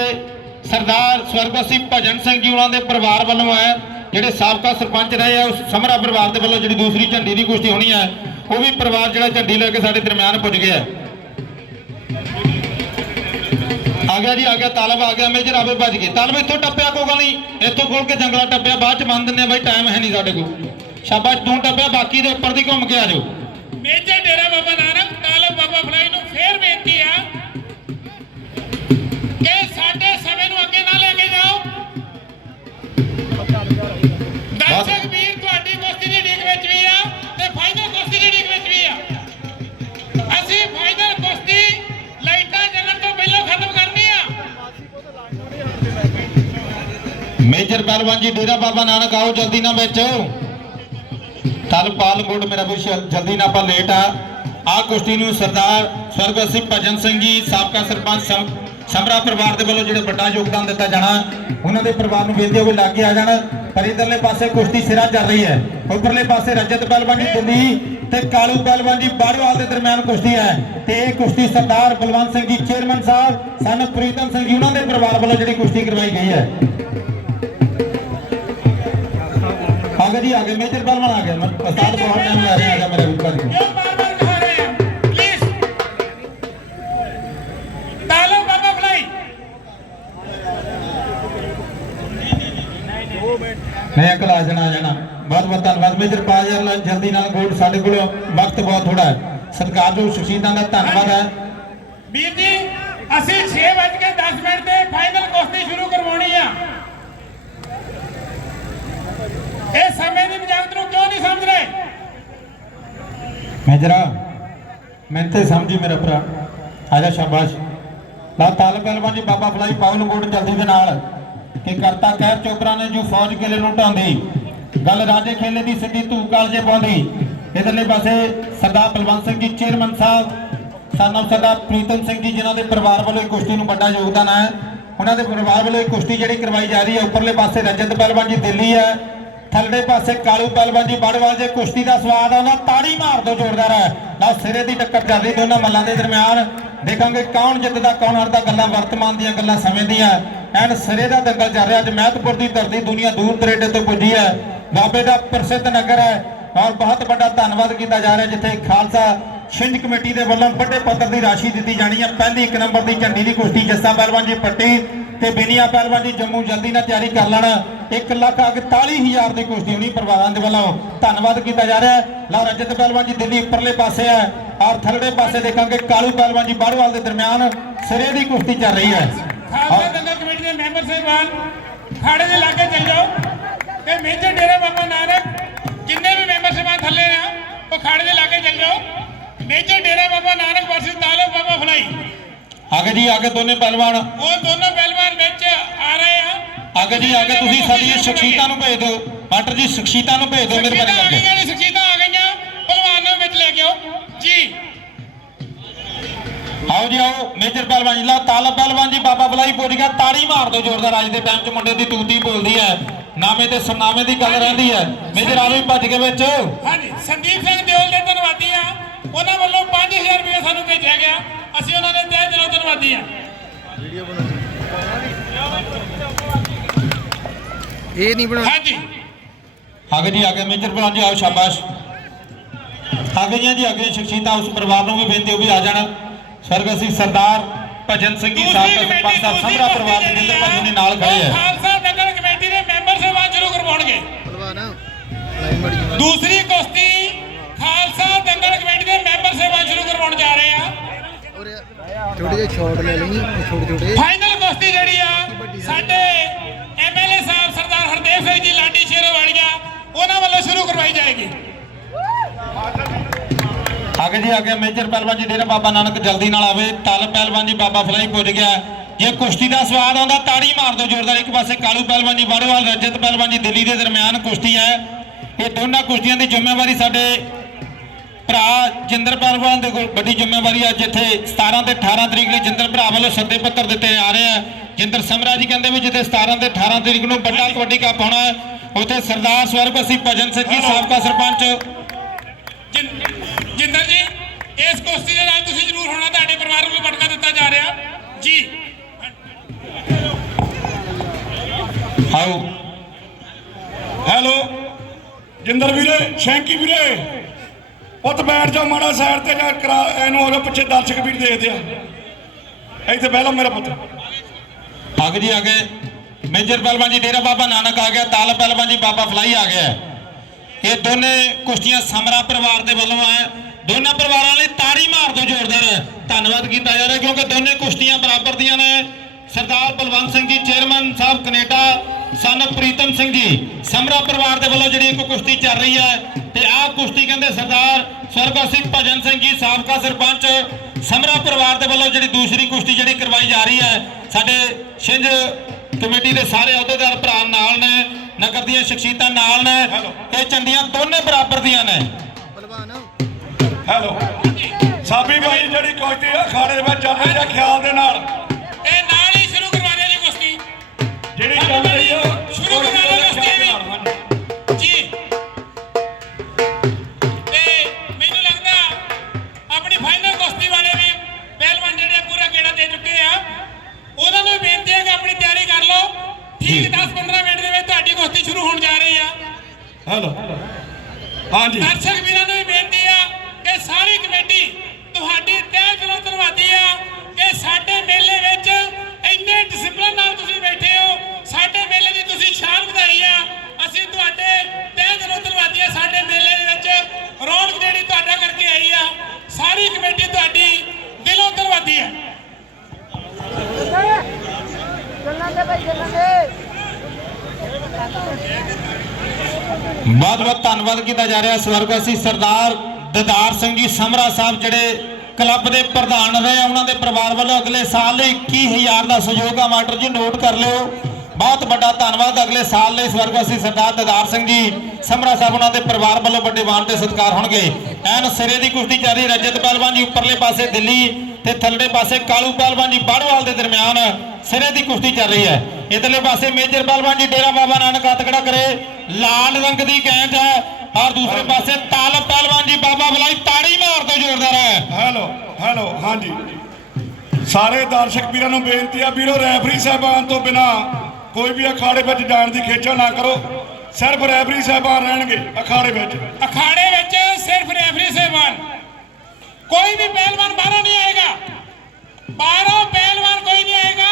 ਸਰਦਾਰ ਸਵਰਗਵਾਸੀ ਭਜਨ ਸਿੰਘ ਜੀ ਉਹਨਾਂ ਦੇ ਪਰਿਵਾਰ ਵੱਲੋਂ ਹੈ। ਜਿਹੜੇ ਸਾਬਕਾ ਸਰਪੰਚ ਰਹੇ ਆ, ਉਸ ਸਮਰਾ ਪਰਿਵਾਰ ਦੇ ਵੱਲੋਂ ਜਿਹੜੀ ਦੂਸਰੀ ਝੰਡੀ ਦੀ ਕੁਸ਼ਤੀ ਹੋਣੀ ਹੈ। ਉਹ ਵੀ ਪਰਿਵਾਰ ਜਿਹੜਾ ਝੰਡੀ ਲੈ ਕੇ ਸਾਡੇ ਦਰਮਿਆਨ ਪੁੱਜ ਗਿਆ। ਆ ਗਿਆ ਜੀ, ਆ ਗਿਆ ਤਾਲਬ, ਆ ਗਿਆ ਮੇਜਰ ਆਵੇ ਭੱਜ ਗਏ। ਤਾਲਬ ਇੱਥੋਂ ਟੱਪਿਆ ਕੋਈ ਗੱਲ ਨਹੀਂ, ਇੱਥੋਂ ਖੋਲ ਕੇ ਜੰਗਲਾ ਟੱਪਿਆ, ਬਾਅਦ ਚ ਬੰਨ ਦਿੰਦੇ ਬਾਈ ਟਾਈਮ ਹੈ ਨਹੀਂ ਸਾਡੇ ਕੋਲ। ਸ਼ਾਬਾਸ਼, ਤੂੰ ਟੱਪਿਆ, ਬਾਕੀ ਦੇ ਉੱਪਰ ਦੀ ਘੁੰਮ ਕੇ ਆ ਜਾਓ। ਮੇਜਰ ਡੇਰਾ ਬਾਬਾ ਨਾਨਕ, ਤਾਲਬ ਬਾਬਾ ਫਲਾਈ ਨੂੰ ਫੇਰ ਬੇਨਤੀ ਆ ਕਿ ਸਾਡੇ ਸਮੇਂ ਨੂੰ ਅੱਗੇ ਨਾ ਲੈ ਕੇ ਜਾਓ। ਮੇਜਰ ਪਹਿਲਵਾਨ ਜੀ, ਡੇਰਾ ਬਾਬਾ ਨਾਨਕ ਆਓ ਜਲਦੀ ਨਾਲ ਵਿੱਚ। ਤਲਪਾਲ ਗੁੱਡ, ਮੇਰਾ ਕੋਈ ਜਲਦੀ ਨਾ ਆਪਾਂ ਲੇਟ ਆ। ਆ ਕੁਸ਼ਤੀ ਨੂੰ ਸਰਦਾਰ ਸਰਗਤ ਸਿੰਘ ਭਜਨ ਸਿੰਘ ਜੀ, ਸਾਬਕਾ ਸਰਪੰਚ ਸਮਰਾ ਪਰਿਵਾਰ ਦੇ ਵੱਲੋਂ ਜਿਹੜੇ ਵੱਡਾ ਯੋਗਦਾਨ ਦਿੱਤਾ ਜਾਣਾ, ਉਹਨਾਂ ਦੇ ਪਰਿਵਾਰ ਨੂੰ ਬੇਨਤੀ ਹੋਵੇ ਲਾਗੇ ਆ ਜਾਣ। ਪਰ ਇਧਰਲੇ ਪਾਸੇ ਕੁਸ਼ਤੀ ਸਿਰਾ ਚੱਲ ਰਹੀ ਹੈ। ਉੱਪਰਲੇ ਪਾਸੇ ਰਜਤ ਪਹਿਲਵਾਨ ਜੀ, ਦਿੱਲੀ। ਤੇ ਕਾਲੂ ਪਹਿਲਵਾਨ ਜੀ ਬਾੜਵਾਲ ਦੇ ਦਰਮਿਆਨ ਕੁਸ਼ਤੀ ਹੈ ਤੇ ਇਹ ਕੁਸ਼ਤੀ ਸਰਦਾਰ ਬਲਵੰਤ ਸਿੰਘ ਜੀ ਚੇਅਰਮੈਨ ਸਾਹਿਬ ਸਨ ਪ੍ਰੀਤਮ ਸਿੰਘ ਜੀ ਉਹਨਾਂ ਦੇ ਪਰਿਵਾਰ ਵੱਲੋਂ ਜਿਹੜੀ ਕੁਸ਼ਤੀ ਕਰਵਾਈ ਗਈ ਹੈ। ਆਗੇ ਜੀ ਆਗੇ ਮੇਜਰ ਪਹਿਲਵਾਨ ਆ ਗਿਆ। ਮੈਂ ਉਸਤਾਦ ਬਹੁਤ ਟਾਈਮ ਲੈ ਰਿਹਾ ਹੈਗਾ ਮੇਰੇ ਉੱਪਰ। ਜੀ ਨਹੀਂ ਅੰਕਲ ਆ ਜਾਣਾ ਆ ਜਾਣਾ। ਬਹੁਤ ਬਹੁਤ ਧੰਨਵਾਦ। ਮੇਜਰ ਪਾਜਰ ਨਾਲ ਜਲਦੀ ਨਾਲ ਗੋਲ ਸਾਡੇ ਕੋਲ ਵਕਤ ਬਹੁਤ ਥੋੜਾ ਹੈ। ਸਤਿਕਾਰਯੋਗ ਸ਼ਖਸੀਅਤਾਂ ਦਾ ਧੰਨਵਾਦ ਹੈ। ਵੀਰ ਜੀ ਅਸੀਂ 6:10 ਮਿੰਟ ਤੇ ਫਾਈਨਲ ਕੁਸ਼ਤੀ ਸ਼ੁਰੂ ਕਰਵਾਉਣੀ ਆ। ਇਹ ਸਮੇਂ ਦੀ ਮਜ਼ਾਕ ਨੂੰ ਕਿਉਂ ਨਹੀਂ ਸਮਝ ਰਹੇ? ਮੇਜਰਾ ਮੈਂ ਤੇ ਸਮਝੀ ਮੇਰਾ ਭਰਾ। ਆ ਜਾ ਸ਼ਾਬਾਸ਼। ਲਾ ਤਾਲ ਪਹਿਲਵਾਨ ਜੀ ਬਾਬਾ ਫਲਾਈ ਪਾਉਨ ਗੋਡ ਜਲਦੀ ਦੇ ਨਾਲ। ਕਿ ਕਰਤਾ ਕਹਿਰ ਚੋਪਰਾ ਨੇ ਜੋ ਫੌਜ ਕਿਲੇ ਨੂੰ ਢਾਉਂਦੀ ਗੱਲ ਰਾਜੇ ਖੇਲੇ ਦੀ ਸਿੱਧੀ ਧੂ ਕਾਲਜੇ ਪਾਉਂਦੀ। ਇਧਰਲੇ ਪਾਸੇ ਸਰਦਾਰ ਬਲਵੰਤ ਸਿੰਘ ਜੀ ਚੇਅਰਮੈਨ ਸਾਹਿਬ ਸਾਨੂੰ ਸਰਦਾਰ ਪ੍ਰੀਤਮ ਸਿੰਘ ਜੀ, ਜਿਨ੍ਹਾਂ ਦੇ ਪਰਿਵਾਰ ਵੱਲੋਂ ਇਹ ਕੁਸ਼ਤੀ ਨੂੰ ਵੱਡਾ ਯੋਗਦਾਨ ਹੈ। ਉਹਨਾਂ ਦੇ ਪਰਿਵਾਰ ਵੱਲੋਂ ਇਹ ਕੁਸ਼ਤੀ ਜਿਹੜੀ ਕਰਵਾਈ ਜਾ ਰਹੀ ਹੈ, ਉੱਪਰਲੇ ਪਾਸੇ ਰਜਤ ਪਹਿਲਵਾਨ ਜੀ ਦਿੱਲੀ ਹੈ। ਥੱਲੜੇ ਪਾਸੇ ਕਾਲੂ ਪਹਿਲਵਾਨ ਜੀ ਬੜਵਾਲ ਜੇ ਕੁਸ਼ਤੀ ਦਾ ਸਵਾਦ ਆ ਆਉਂਦਾ ਤਾੜੀ ਮਾਰ ਦੋ ਜ਼ੋਰਦਾਰ ਹੈ। ਨਾ ਸਿਰੇ ਦੀ ਟੱਕਰ ਚੱਲ ਰਹੀ ਦੋਨਾਂ ਮੱਲਾਂ ਦੇ ਦਰਮਿਆਨ। ਦੇਖਾਂਗੇ ਕੌਣ ਜਿੱਤਦਾ, ਕੌਣ ਹਾਰਦਾ, ਗੱਲਾਂ ਵਰਤਮਾਨ ਦੀਆਂ ਗੱਲਾਂ ਸਮੇਂ ਦੀਆਂ। ਐਨ ਸਿਰੇ ਦਾ ਦੰਗਲ ਚੱਲ ਰਿਹਾ, ਅੱਜ ਮਹਿਤਪੁਰ ਦੀ ਧਰਤੀ ਦੁਨੀਆ ਦੂਰ ਦਰੇਡੇ ਤੋਂ ਪੁੱਜੀ ਹੈ। ਬਾਬੇ ਦਾ ਪ੍ਰਸਿੱਧ ਨਗਰ ਹੈ ਔਰ ਬਹੁਤ ਵੱਡਾ ਧੰਨਵਾਦ ਕੀਤਾ ਜਾ ਰਿਹਾ ਜਿੱਥੇ ਖਾਲਸਾ ਛਿੰਝ ਕਮੇਟੀ ਦੇ ਵੱਲੋਂ ਵੱਡੇ ਪੱਧਰ ਦੀ ਰਾਸ਼ੀ ਦਿੱਤੀ ਜਾਣੀ ਹੈ। ਪਹਿਲੀ ਇੱਕ ਨੰਬਰ ਦੀ ਝੰਡੀ ਦੀ ਕੁਸ਼ਤੀ ਜੱਸਾ ਪਹਿਲਵਾਨ ਜੀ ਪੱਟੀ ਤੇ ਬਿਨੀਆ ਪਹਿਲਵਾਨ ਜੀ ਜੰਮੂ ਜਲਦੀ ਨਾਲ ਤਿਆਰੀ ਕਰ ਲੈਣ। 1 ਲੱਖ 41000 ਦੀ ਕੁਸ਼ਤੀ ਹੋਣੀ ਪਰਿਵਾਰਾਂ ਦੇ ਵੱਲੋਂ। ਧੰਨਵਾਦ ਕੀਤਾ ਜਾ ਰਿਹਾ। ਹੈ ਲਾ ਰਜਤ ਪਹਿਲਵਾਨ ਜੀ ਦਿੱਲੀ ਉੱਪਰਲੇ ਪਾਸੇ ਹੈ ਔਰ ਥਰੜੇ ਪਾਸੇ ਦੇਖਾਂਗੇ ਕਾਲੂ ਪਹਿਲਵਾਨ ਜੀ ਬਾੜਵਾਲ ਦੇ ਦਰਮਿਆਨ ਸਿਰੇ ਦੀ ਕੁਸ਼ਤੀ ਚੱਲ ਰਹੀ ਹੈ। ਖਾਲਸਾ ਦੰਗਲ ਕਮੇਟੀ ਦੇ ਮੈਂਬਰ ਸਾਹਿਬਾਨ, ਖਾੜੇ ਦੇ ਲਾਗੇ ਚੱਲ ਜਾਓ। ਤੇ ਮੇਜਰ ਡੇਰਾ ਬਾਬਾ ਨਾਨਕ ਜਿੰਨੇ ਵੀ ਮੈਂਬਰ ਸਾਹਿਬਾਨ ਥੱਲੇ ਆ ਉਹ ਖਾੜੇ ਦੇ ਲਾਗੇ ਚੱਲ ਜਾਓ। ਮੇਜਰ ਡੇਰਾ ਬਾਬਾ ਨਾਨਕ ਵਰਸਸ ਤਾਲੋ ਬਾਬਾ ਫਲਾਈ। ਆਗੇ ਜੀ ਆਗੇ ਦੋਨੇ ਪਹਿਲਵਾਨ। ਉਹ ਦੋਨੋਂ ਪਹਿਲਵਾਨ ਵਿੱਚ ਆ ਰਹੇ ਆ। ਆਗੇ ਜੀ ਆਗੇ ਤੁਸੀਂ ਸਾਡੀ ਸ਼ਖਸੀਅਤਾਂ ਨੂੰ ਭੇਜ ਦਿਓ। ਮਾਸਟਰ ਜੀ ਸ਼ਖਸੀਅਤਾਂ ਨੂੰ ਭੇਜ ਦਿਓ ਸ਼ਖਸੀਅਤਾਂ ਆ ਕਰਕੇ ਗਈਆਂ ਨੇ ਸ਼ਖਸੀਅਤਾਂ ਆ ਗਈਆਂ। ਪਹਿਲਵਾਨਾਂ ਵਿੱਚ ਲੈ ਕੇ ਆਓ। ਜੀ। ਆਓ ਜੀ ਆਓ। ਮੇਜਰ ਪਹਿਲਵਾਨ ਜੀ ਲਾ ਤਾਲਾ ਪਹਿਲਵਾਨ ਜੀ ਬਾਬਾ ਬਲਾਈ ਪੁੱਜ ਗਿਆ। ਤਾੜੀ ਮਾਰ ਦਿਓ ਜ਼ੋਰਦਾਰ। ਅੱਜ ਦੇ ਟਾਈਮ 'ਚ ਮੁੰਡੇ ਦੀ ਤੂਤੀ ਬੋਲਦੀ ਹੈ। ਨਾਮੇ ਤੇ ਸਰਨਾਮੇ ਦੀ ਗੱਲ ਰਹਿੰਦੀ ਹੈ। ਮੇਜਰ ਆਵੇ ਭੱਜ ਕੇ ਵਿੱਚ। ਹਾਂਜੀ ਸੰਦੀਪ ਸਿੰਘ ਦਿਓਲ ਦੇ ਧੰਨਵਾਦੀ ਆ। ਉਹਨਾਂ ਵੱਲੋਂ 5000 ਰੁਪਏ ਸਾਨੂੰ ਭੇਜਿਆ ਗਿਆ। ਅਸੀਂ ਉਹਨਾਂ ਦੇ ਤਹਿ ਦਿਲੋਂ ਧੰਨਵਾਦੀ ਆ। ਇਹ ਨਹੀਂ ਬਣਾ ਹਾਂਜੀ। ਆਗੇ ਜੀ ਆਗੇ ਮੇਜਰ ਪਹਿਲਵਾਨ ਜੀ ਆਓ ਸ਼ਾਬਾਸ਼। ਆਗੇ ਜੀ ਜੀ ਆਗੇ ਸ਼ਖਸੀਅਤਾਂ ਉਸ ਪਰਿਵਾਰ ਨੂੰ ਵੀ ਬੇਨਤੀ ਹੋ ਵੀ ਆ ਜਾਣ। ਸਰਗਸੀ ਸਰਦਾਰ ਭਜਨ ਸਿੰਘ ਜੀ ਸਾਹਿਬ ਦਾ ਸਰਪੰਚ ਸਾਹਿਬ ਸਮਰਾ ਪਰਿਵਾਰ ਦੇ ਜਿੰਦਰ ਭਾਜੀ ਨੇ ਨਾਲ ਖੜੇ ਹੈ ਖਾਲਸਾ ਨਗਰ ਕਮੇਟੀ ਦੇ ਮੈਂਬਰ ਸਾਹਿਬਾਨ ਸ਼ੁਰੂ ਕਰਵਾਉਣਗੇ ਭਲਵਾਨ ਲਾਈਨ ਮੜੀ ਜਮਾ ਦੂਸਰੀ ਕੁਸ਼ਤੀ ਖਾਲਸਾ ਦੰਗਲ ਕਮੇਟੀ ਦੇ ਮੈਂਬਰ ਸਾਹਿਬਾਨ ਸ਼ੁਰੂ ਕਰਵਾਉਣ ਜਾ ਰਹੇ ਆ। ਛੋਟੇ ਜਿਹੇ ਸ਼ਾਟ ਲੈ ਲਈ ਛੋਟੇ ਛੋਟੇ। ਫਾਈਨਲ ਕੁਸ਼ਤੀ ਜਿਹੜੀ ਆ ਸਾਡੇ ਐਮਐਲਏ ਸਾਹਿਬ ਸਰਦਾਰ ਹਰਦੇਵ ਸਿੰਘ ਜੀ ਲਾਡੀ ਸ਼ੇਰਵਾਲੀਆ ਉਹਨਾਂ ਵੱਲੋਂ ਸ਼ੁਰੂ ਕਰਵਾਈ ਜਾਏਗੀ। ਆਗੇ ਜੀ ਆਗੇ ਮੇਜਰ ਪਹਿਲਵਾਨ ਜੀ ਡੇਰਾ ਬਾਬਾ ਨਾਨਕ ਜਲਦੀ ਨਾਲ ਆਵੇ। ਤਲ ਪਹਿਲਵਾਨ ਜੀ ਬਾਬਾ ਫਲਾਈ ਪੁੱਜ ਗਿਆ। ਜੇ ਕੁਸ਼ਤੀ ਦਾ ਸਵਾਦ ਆਉਂਦਾ ਤਾੜੀ ਮਾਰ ਦਿਓ ਜ਼ੋਰਦਾਰ। ਇੱਕ ਪਾਸੇ ਕਾਲੂ ਪਹਿਲਵਾਨ ਜੀ ਬਾੜਵਾਲ ਰਜਤ ਪਹਿਲਵਾਨ ਜੀ ਦਿੱਲੀ ਦੇ ਦਰਮਿਆਨ ਕੁਸ਼ਤੀ ਹੈ। ਇਹ ਦੋਨਾਂ ਕੁਸ਼ਤੀਆਂ ਦੀ ਜ਼ਿੰਮੇਵਾਰੀ ਸਾਡੇ ਭਰਾ ਜਿੰਦਰ ਪਹਿਲਵਾਨ ਦੇ ਕੋਲ ਵੱਡੀ ਜ਼ਿੰਮੇਵਾਰੀ ਹੈ ਜਿੱਥੇ 17 ਤੇ 18 ਤਰੀਕ ਲਈ ਜਿੰਦਰ ਭਰਾ ਵੱਲੋਂ ਸੱਦੇ ਪੱਤਰ ਦਿੱਤੇ ਆ ਰਹੇ ਆ। ਜਿੰਦਰ ਸਮਰਾ ਜੀ ਕਹਿੰਦੇ ਵੀ ਜਿੱਥੇ 17 ਤੇ 18 ਤਰੀਕ ਨੂੰ ਵੱਡਾ ਕਬੱਡੀ ਕੱਪ ਹੋਣਾ ਹੈ, ਉੱਥੇ ਸਰਦਾਰ ਸਵਰਗਸੀ ਭਜਨ ਸਿੰਘ ਜੀ ਸਾਬਕਾ ਸਰਪੰਚ। ਜਿੰਦਰ ਜੀ, ਇਸ ਕੁਸ਼ਤੀ ਦੇ ਨਾਲ ਤੁਸੀਂ ਜ਼ਰੂਰ ਹੋਣਾ, ਤੁਹਾਡੇ ਪਰਿਵਾਰ ਨੂੰ ਵੀ ਮਟਕਾ ਦਿੱਤਾ ਜਾ ਰਿਹਾ। ਜੀ। ਆਓ। ਹੈਲੋ। ਜਿੰਦਰ ਵੀਰੇ, ਸ਼ੈਂਕੀ ਵੀਰੇ। ਪੁੱਤ ਬੈਠ ਜਾ ਮਾੜਾ ਸਾਈਡ ਤੇ, ਜਾ ਕਰਾ, ਇਹਨੂੰ ਉਹਦੇ ਪਿੱਛੇ ਦਰਸ਼ਕ ਵੀਰ ਦੇਖਦੇ ਆ। ਇੱਥੇ ਬਹਿ ਮੇਰਾ ਪੁੱਤ। ਅੱਗ ਜੀ, ਆ ਗਏ। ਮੇਜਰ ਪਹਿਲਵਾਨ ਜੀ, ਡੇਰਾ ਬਾਬਾ ਨਾਨਕ ਆ ਗਿਆ, ਤਾਲ ਪਹਿਲਵਾਨ ਜੀ, ਬਾਬਾ ਫਲਾਈ ਆ ਗਿਆ। ਇਹ ਦੋਨੇ ਕੁਸ਼ਤੀਆਂ ਸਮਰਾ ਪਰਿਵਾਰ ਦੇ ਵੱਲੋਂ ਆ। ਦੋਨਾਂ ਪਰਿਵਾਰਾਂ ਲਈ ਤਾੜੀ ਮਾਰ ਦਿਓ ਜ਼ੋਰਦਾਰ। ਧੰਨਵਾਦ ਕੀਤਾ ਜਾ ਰਿਹਾ, ਕਿਉਂਕਿ ਦੋਨੇ ਕੁਸ਼ਤੀਆਂ ਬਰਾਬਰ ਦੀਆਂ ਨੇ। ਸਰਦਾਰ ਬਲਵੰਤ ਸਿੰਘ ਜੀ ਚੇਅਰਮੈਨ ਸਾਹਿਬ ਕੈਨੇਡਾ ਸਨ ਪ੍ਰੀਤਮ ਸਿੰਘ ਜੀ ਸਮਰਾ ਪਰਿਵਾਰ ਦੇ ਵੱਲੋਂ ਜਿਹੜੀ ਇੱਕ ਕੁਸ਼ਤੀ ਚੱਲ ਰਹੀ ਹੈ ਤੇ ਆਹ ਕੁਸ਼ਤੀ ਕਹਿੰਦੇ ਸਰਦਾਰ ਸਰਗਸੀ ਭਜਨ ਸਿੰਘ ਜੀ ਸਾਬਕਾ ਸਰਪੰਚ ਸਮਰਾ ਪਰਿਵਾਰ ਦੇ ਵੱਲੋਂ ਜਿਹੜੀ ਦੂਸਰੀ ਕੁਸ਼ਤੀ ਜਿਹੜੀ ਕਰਵਾਈ ਜਾ ਰਹੀ ਹੈ ਸਾਡੇ ਛਿੰਝ ਕਮੇਟੀ ਦੇ ਸਾਰੇ ਅਹੁਦੇਦਾਰ ਭਰਾ ਨਾਲ ਨੇ ਨਗਰ ਦੀਆਂ ਸ਼ਖਸੀਅਤਾਂ ਨਾਲ ਨੇ ਇਹ ਝੰਡੀਆਂ ਦੋਨੇ ਬਰਾਬਰ ਦੀਆਂ ਨੇ। ਪਹਿਲਵਾਨ ਹੈਲੋ ਸਾਬੀ ਭਾਈ ਜਿਹੜੀ ਕੁਸ਼ਤੀ ਅਖਾੜੇ ਦੇ ਵਿੱਚ ਚੱਲ ਰਹੀ ਹੈ ਖਿਆਲ ਦੇ ਨਾਲ। ਤੇ ਨਾਲ ਹੀ ਸ਼ੁਰੂ ਕਰਵਾ ਦੇ ਜੀ ਕੁਸ਼ਤੀ। ਜਿਹੜੀ ਚੱਲ ਰਹੀ ਆ ਬਹੁਤ ਬਹੁਤ ਧੰਨਵਾਦ ਕੀਤਾ ਜਾ ਰਿਹਾ ਸਵਰਗਵਾਸੀ ਸਰਦਾਰ ਦਦਾਰ ਸਿੰਘ ਜੀ ਸਮਰਾ ਸਾਹਿਬ ਜਿਹੜੇ ਕਲੱਬ ਦੇ ਪ੍ਰਧਾਨ ਰਹੇ ਉਹਨਾਂ ਦੇ ਪਰਿਵਾਰ ਵੱਲੋਂ ਅਗਲੇ ਸਾਲ ਲਈ 21000 ਦਾ ਸਹਿਯੋਗ ਆ ਮਾਸਟਰ ਜੀ ਨੋਟ ਕਰ ਲਿਓ। ਬਹੁਤ ਵੱਡਾ ਧੰਨਵਾਦ ਅਗਲੇ ਸਾਲ ਲਈ ਸਵਰਗਵਾਸੀ ਸਰਦਾਰ ਦਦਾਰ ਸਿੰਘ ਜੀ, ਸਮਰਾ ਸਾਹਿਬ ਉਹਨਾਂ ਦੇ ਪਰਿਵਾਰ ਵੱਲੋਂ ਵੱਡੇ ਮਾਣ ਤੇ ਸਤਿਕਾਰ ਹੋਣਗੇ। ਐਨ ਸਿਰੇ ਦੀ ਕੁਸ਼ਤੀ ਚੱਲ ਰਹੀ, ਰਜਤ ਪਹਿਲਵਾਨ ਜੀ ਉੱਪਰਲੇ ਪਾਸੇ ਦਿੱਲੀ ਤੇ ਥੱਲੇ ਪਾਸੇ ਕਾਲੂ ਪਹਿਲਵਾਨ ਜੀ ਬਾੜਵਾਲ ਦੇ ਦਰਮਿਆਨ ਸਿਰੇ ਦੀ ਕੁਸ਼ਤੀ ਚੱਲ ਰਹੀ ਹੈ। ਇਧਰਲੇ ਪਾਸੇ ਮੇਜਰ ਪਹਿਲਵਾਨ ਜੀ ਡੇਰਾ ਬਾਬਾ ਨਾਨਕ ਹੱਥਕੜਾ ਕਰੇ। ਲਾਲ ਰੰਗ ਦੀ ਕੈਂਚ ਹੈ ਔਰ ਦੂਸਰੇ ਪਾਸੇ ਤਾਲਬ ਪਹਿਲਵਾਨ ਜੀ ਬਾਬਾ ਬਲਾਈ ਤਾੜੀ ਮਾਰ ਤੋਂ ਜ਼ੋਰਦਾਰ ਹੈ। ਹੈਲੋ ਹੈਲੋ ਹਾਂਜੀ। ਸਾਰੇ ਦਰਸ਼ਕ ਵੀਰਾਂ ਨੂੰ ਬੇਨਤੀ ਆ ਵੀਰੋ ਰੈਫਰੀ ਸਾਹਿਬਾਨ ਤੋਂ ਬਿਨਾ ਕੋਈ ਵੀ ਅਖਾੜੇ ਵਿੱਚ ਜਾਣ ਦੀ ਖੇਚਲ ਨਾ ਕਰੋ। ਸਿਰਫ ਰੈਫਰੀ ਸਾਹਿਬਾਨ ਰਹਿਣਗੇ ਅਖਾੜੇ ਵਿੱਚ। ਅਖਾੜੇ ਵਿੱਚ ਸਿਰਫ ਰੈਫਰੀ ਸਹਿਬਾਨ। ਕੋਈ ਵੀ ਪਹਿਲਵਾਨ ਬਾਹਰੋਂ ਨਹੀਂ ਆਏਗਾ। ਬਾਹਰੋਂ ਪਹਿਲਵਾਨ ਕੋਈ ਨਹੀਂ ਆਏਗਾ।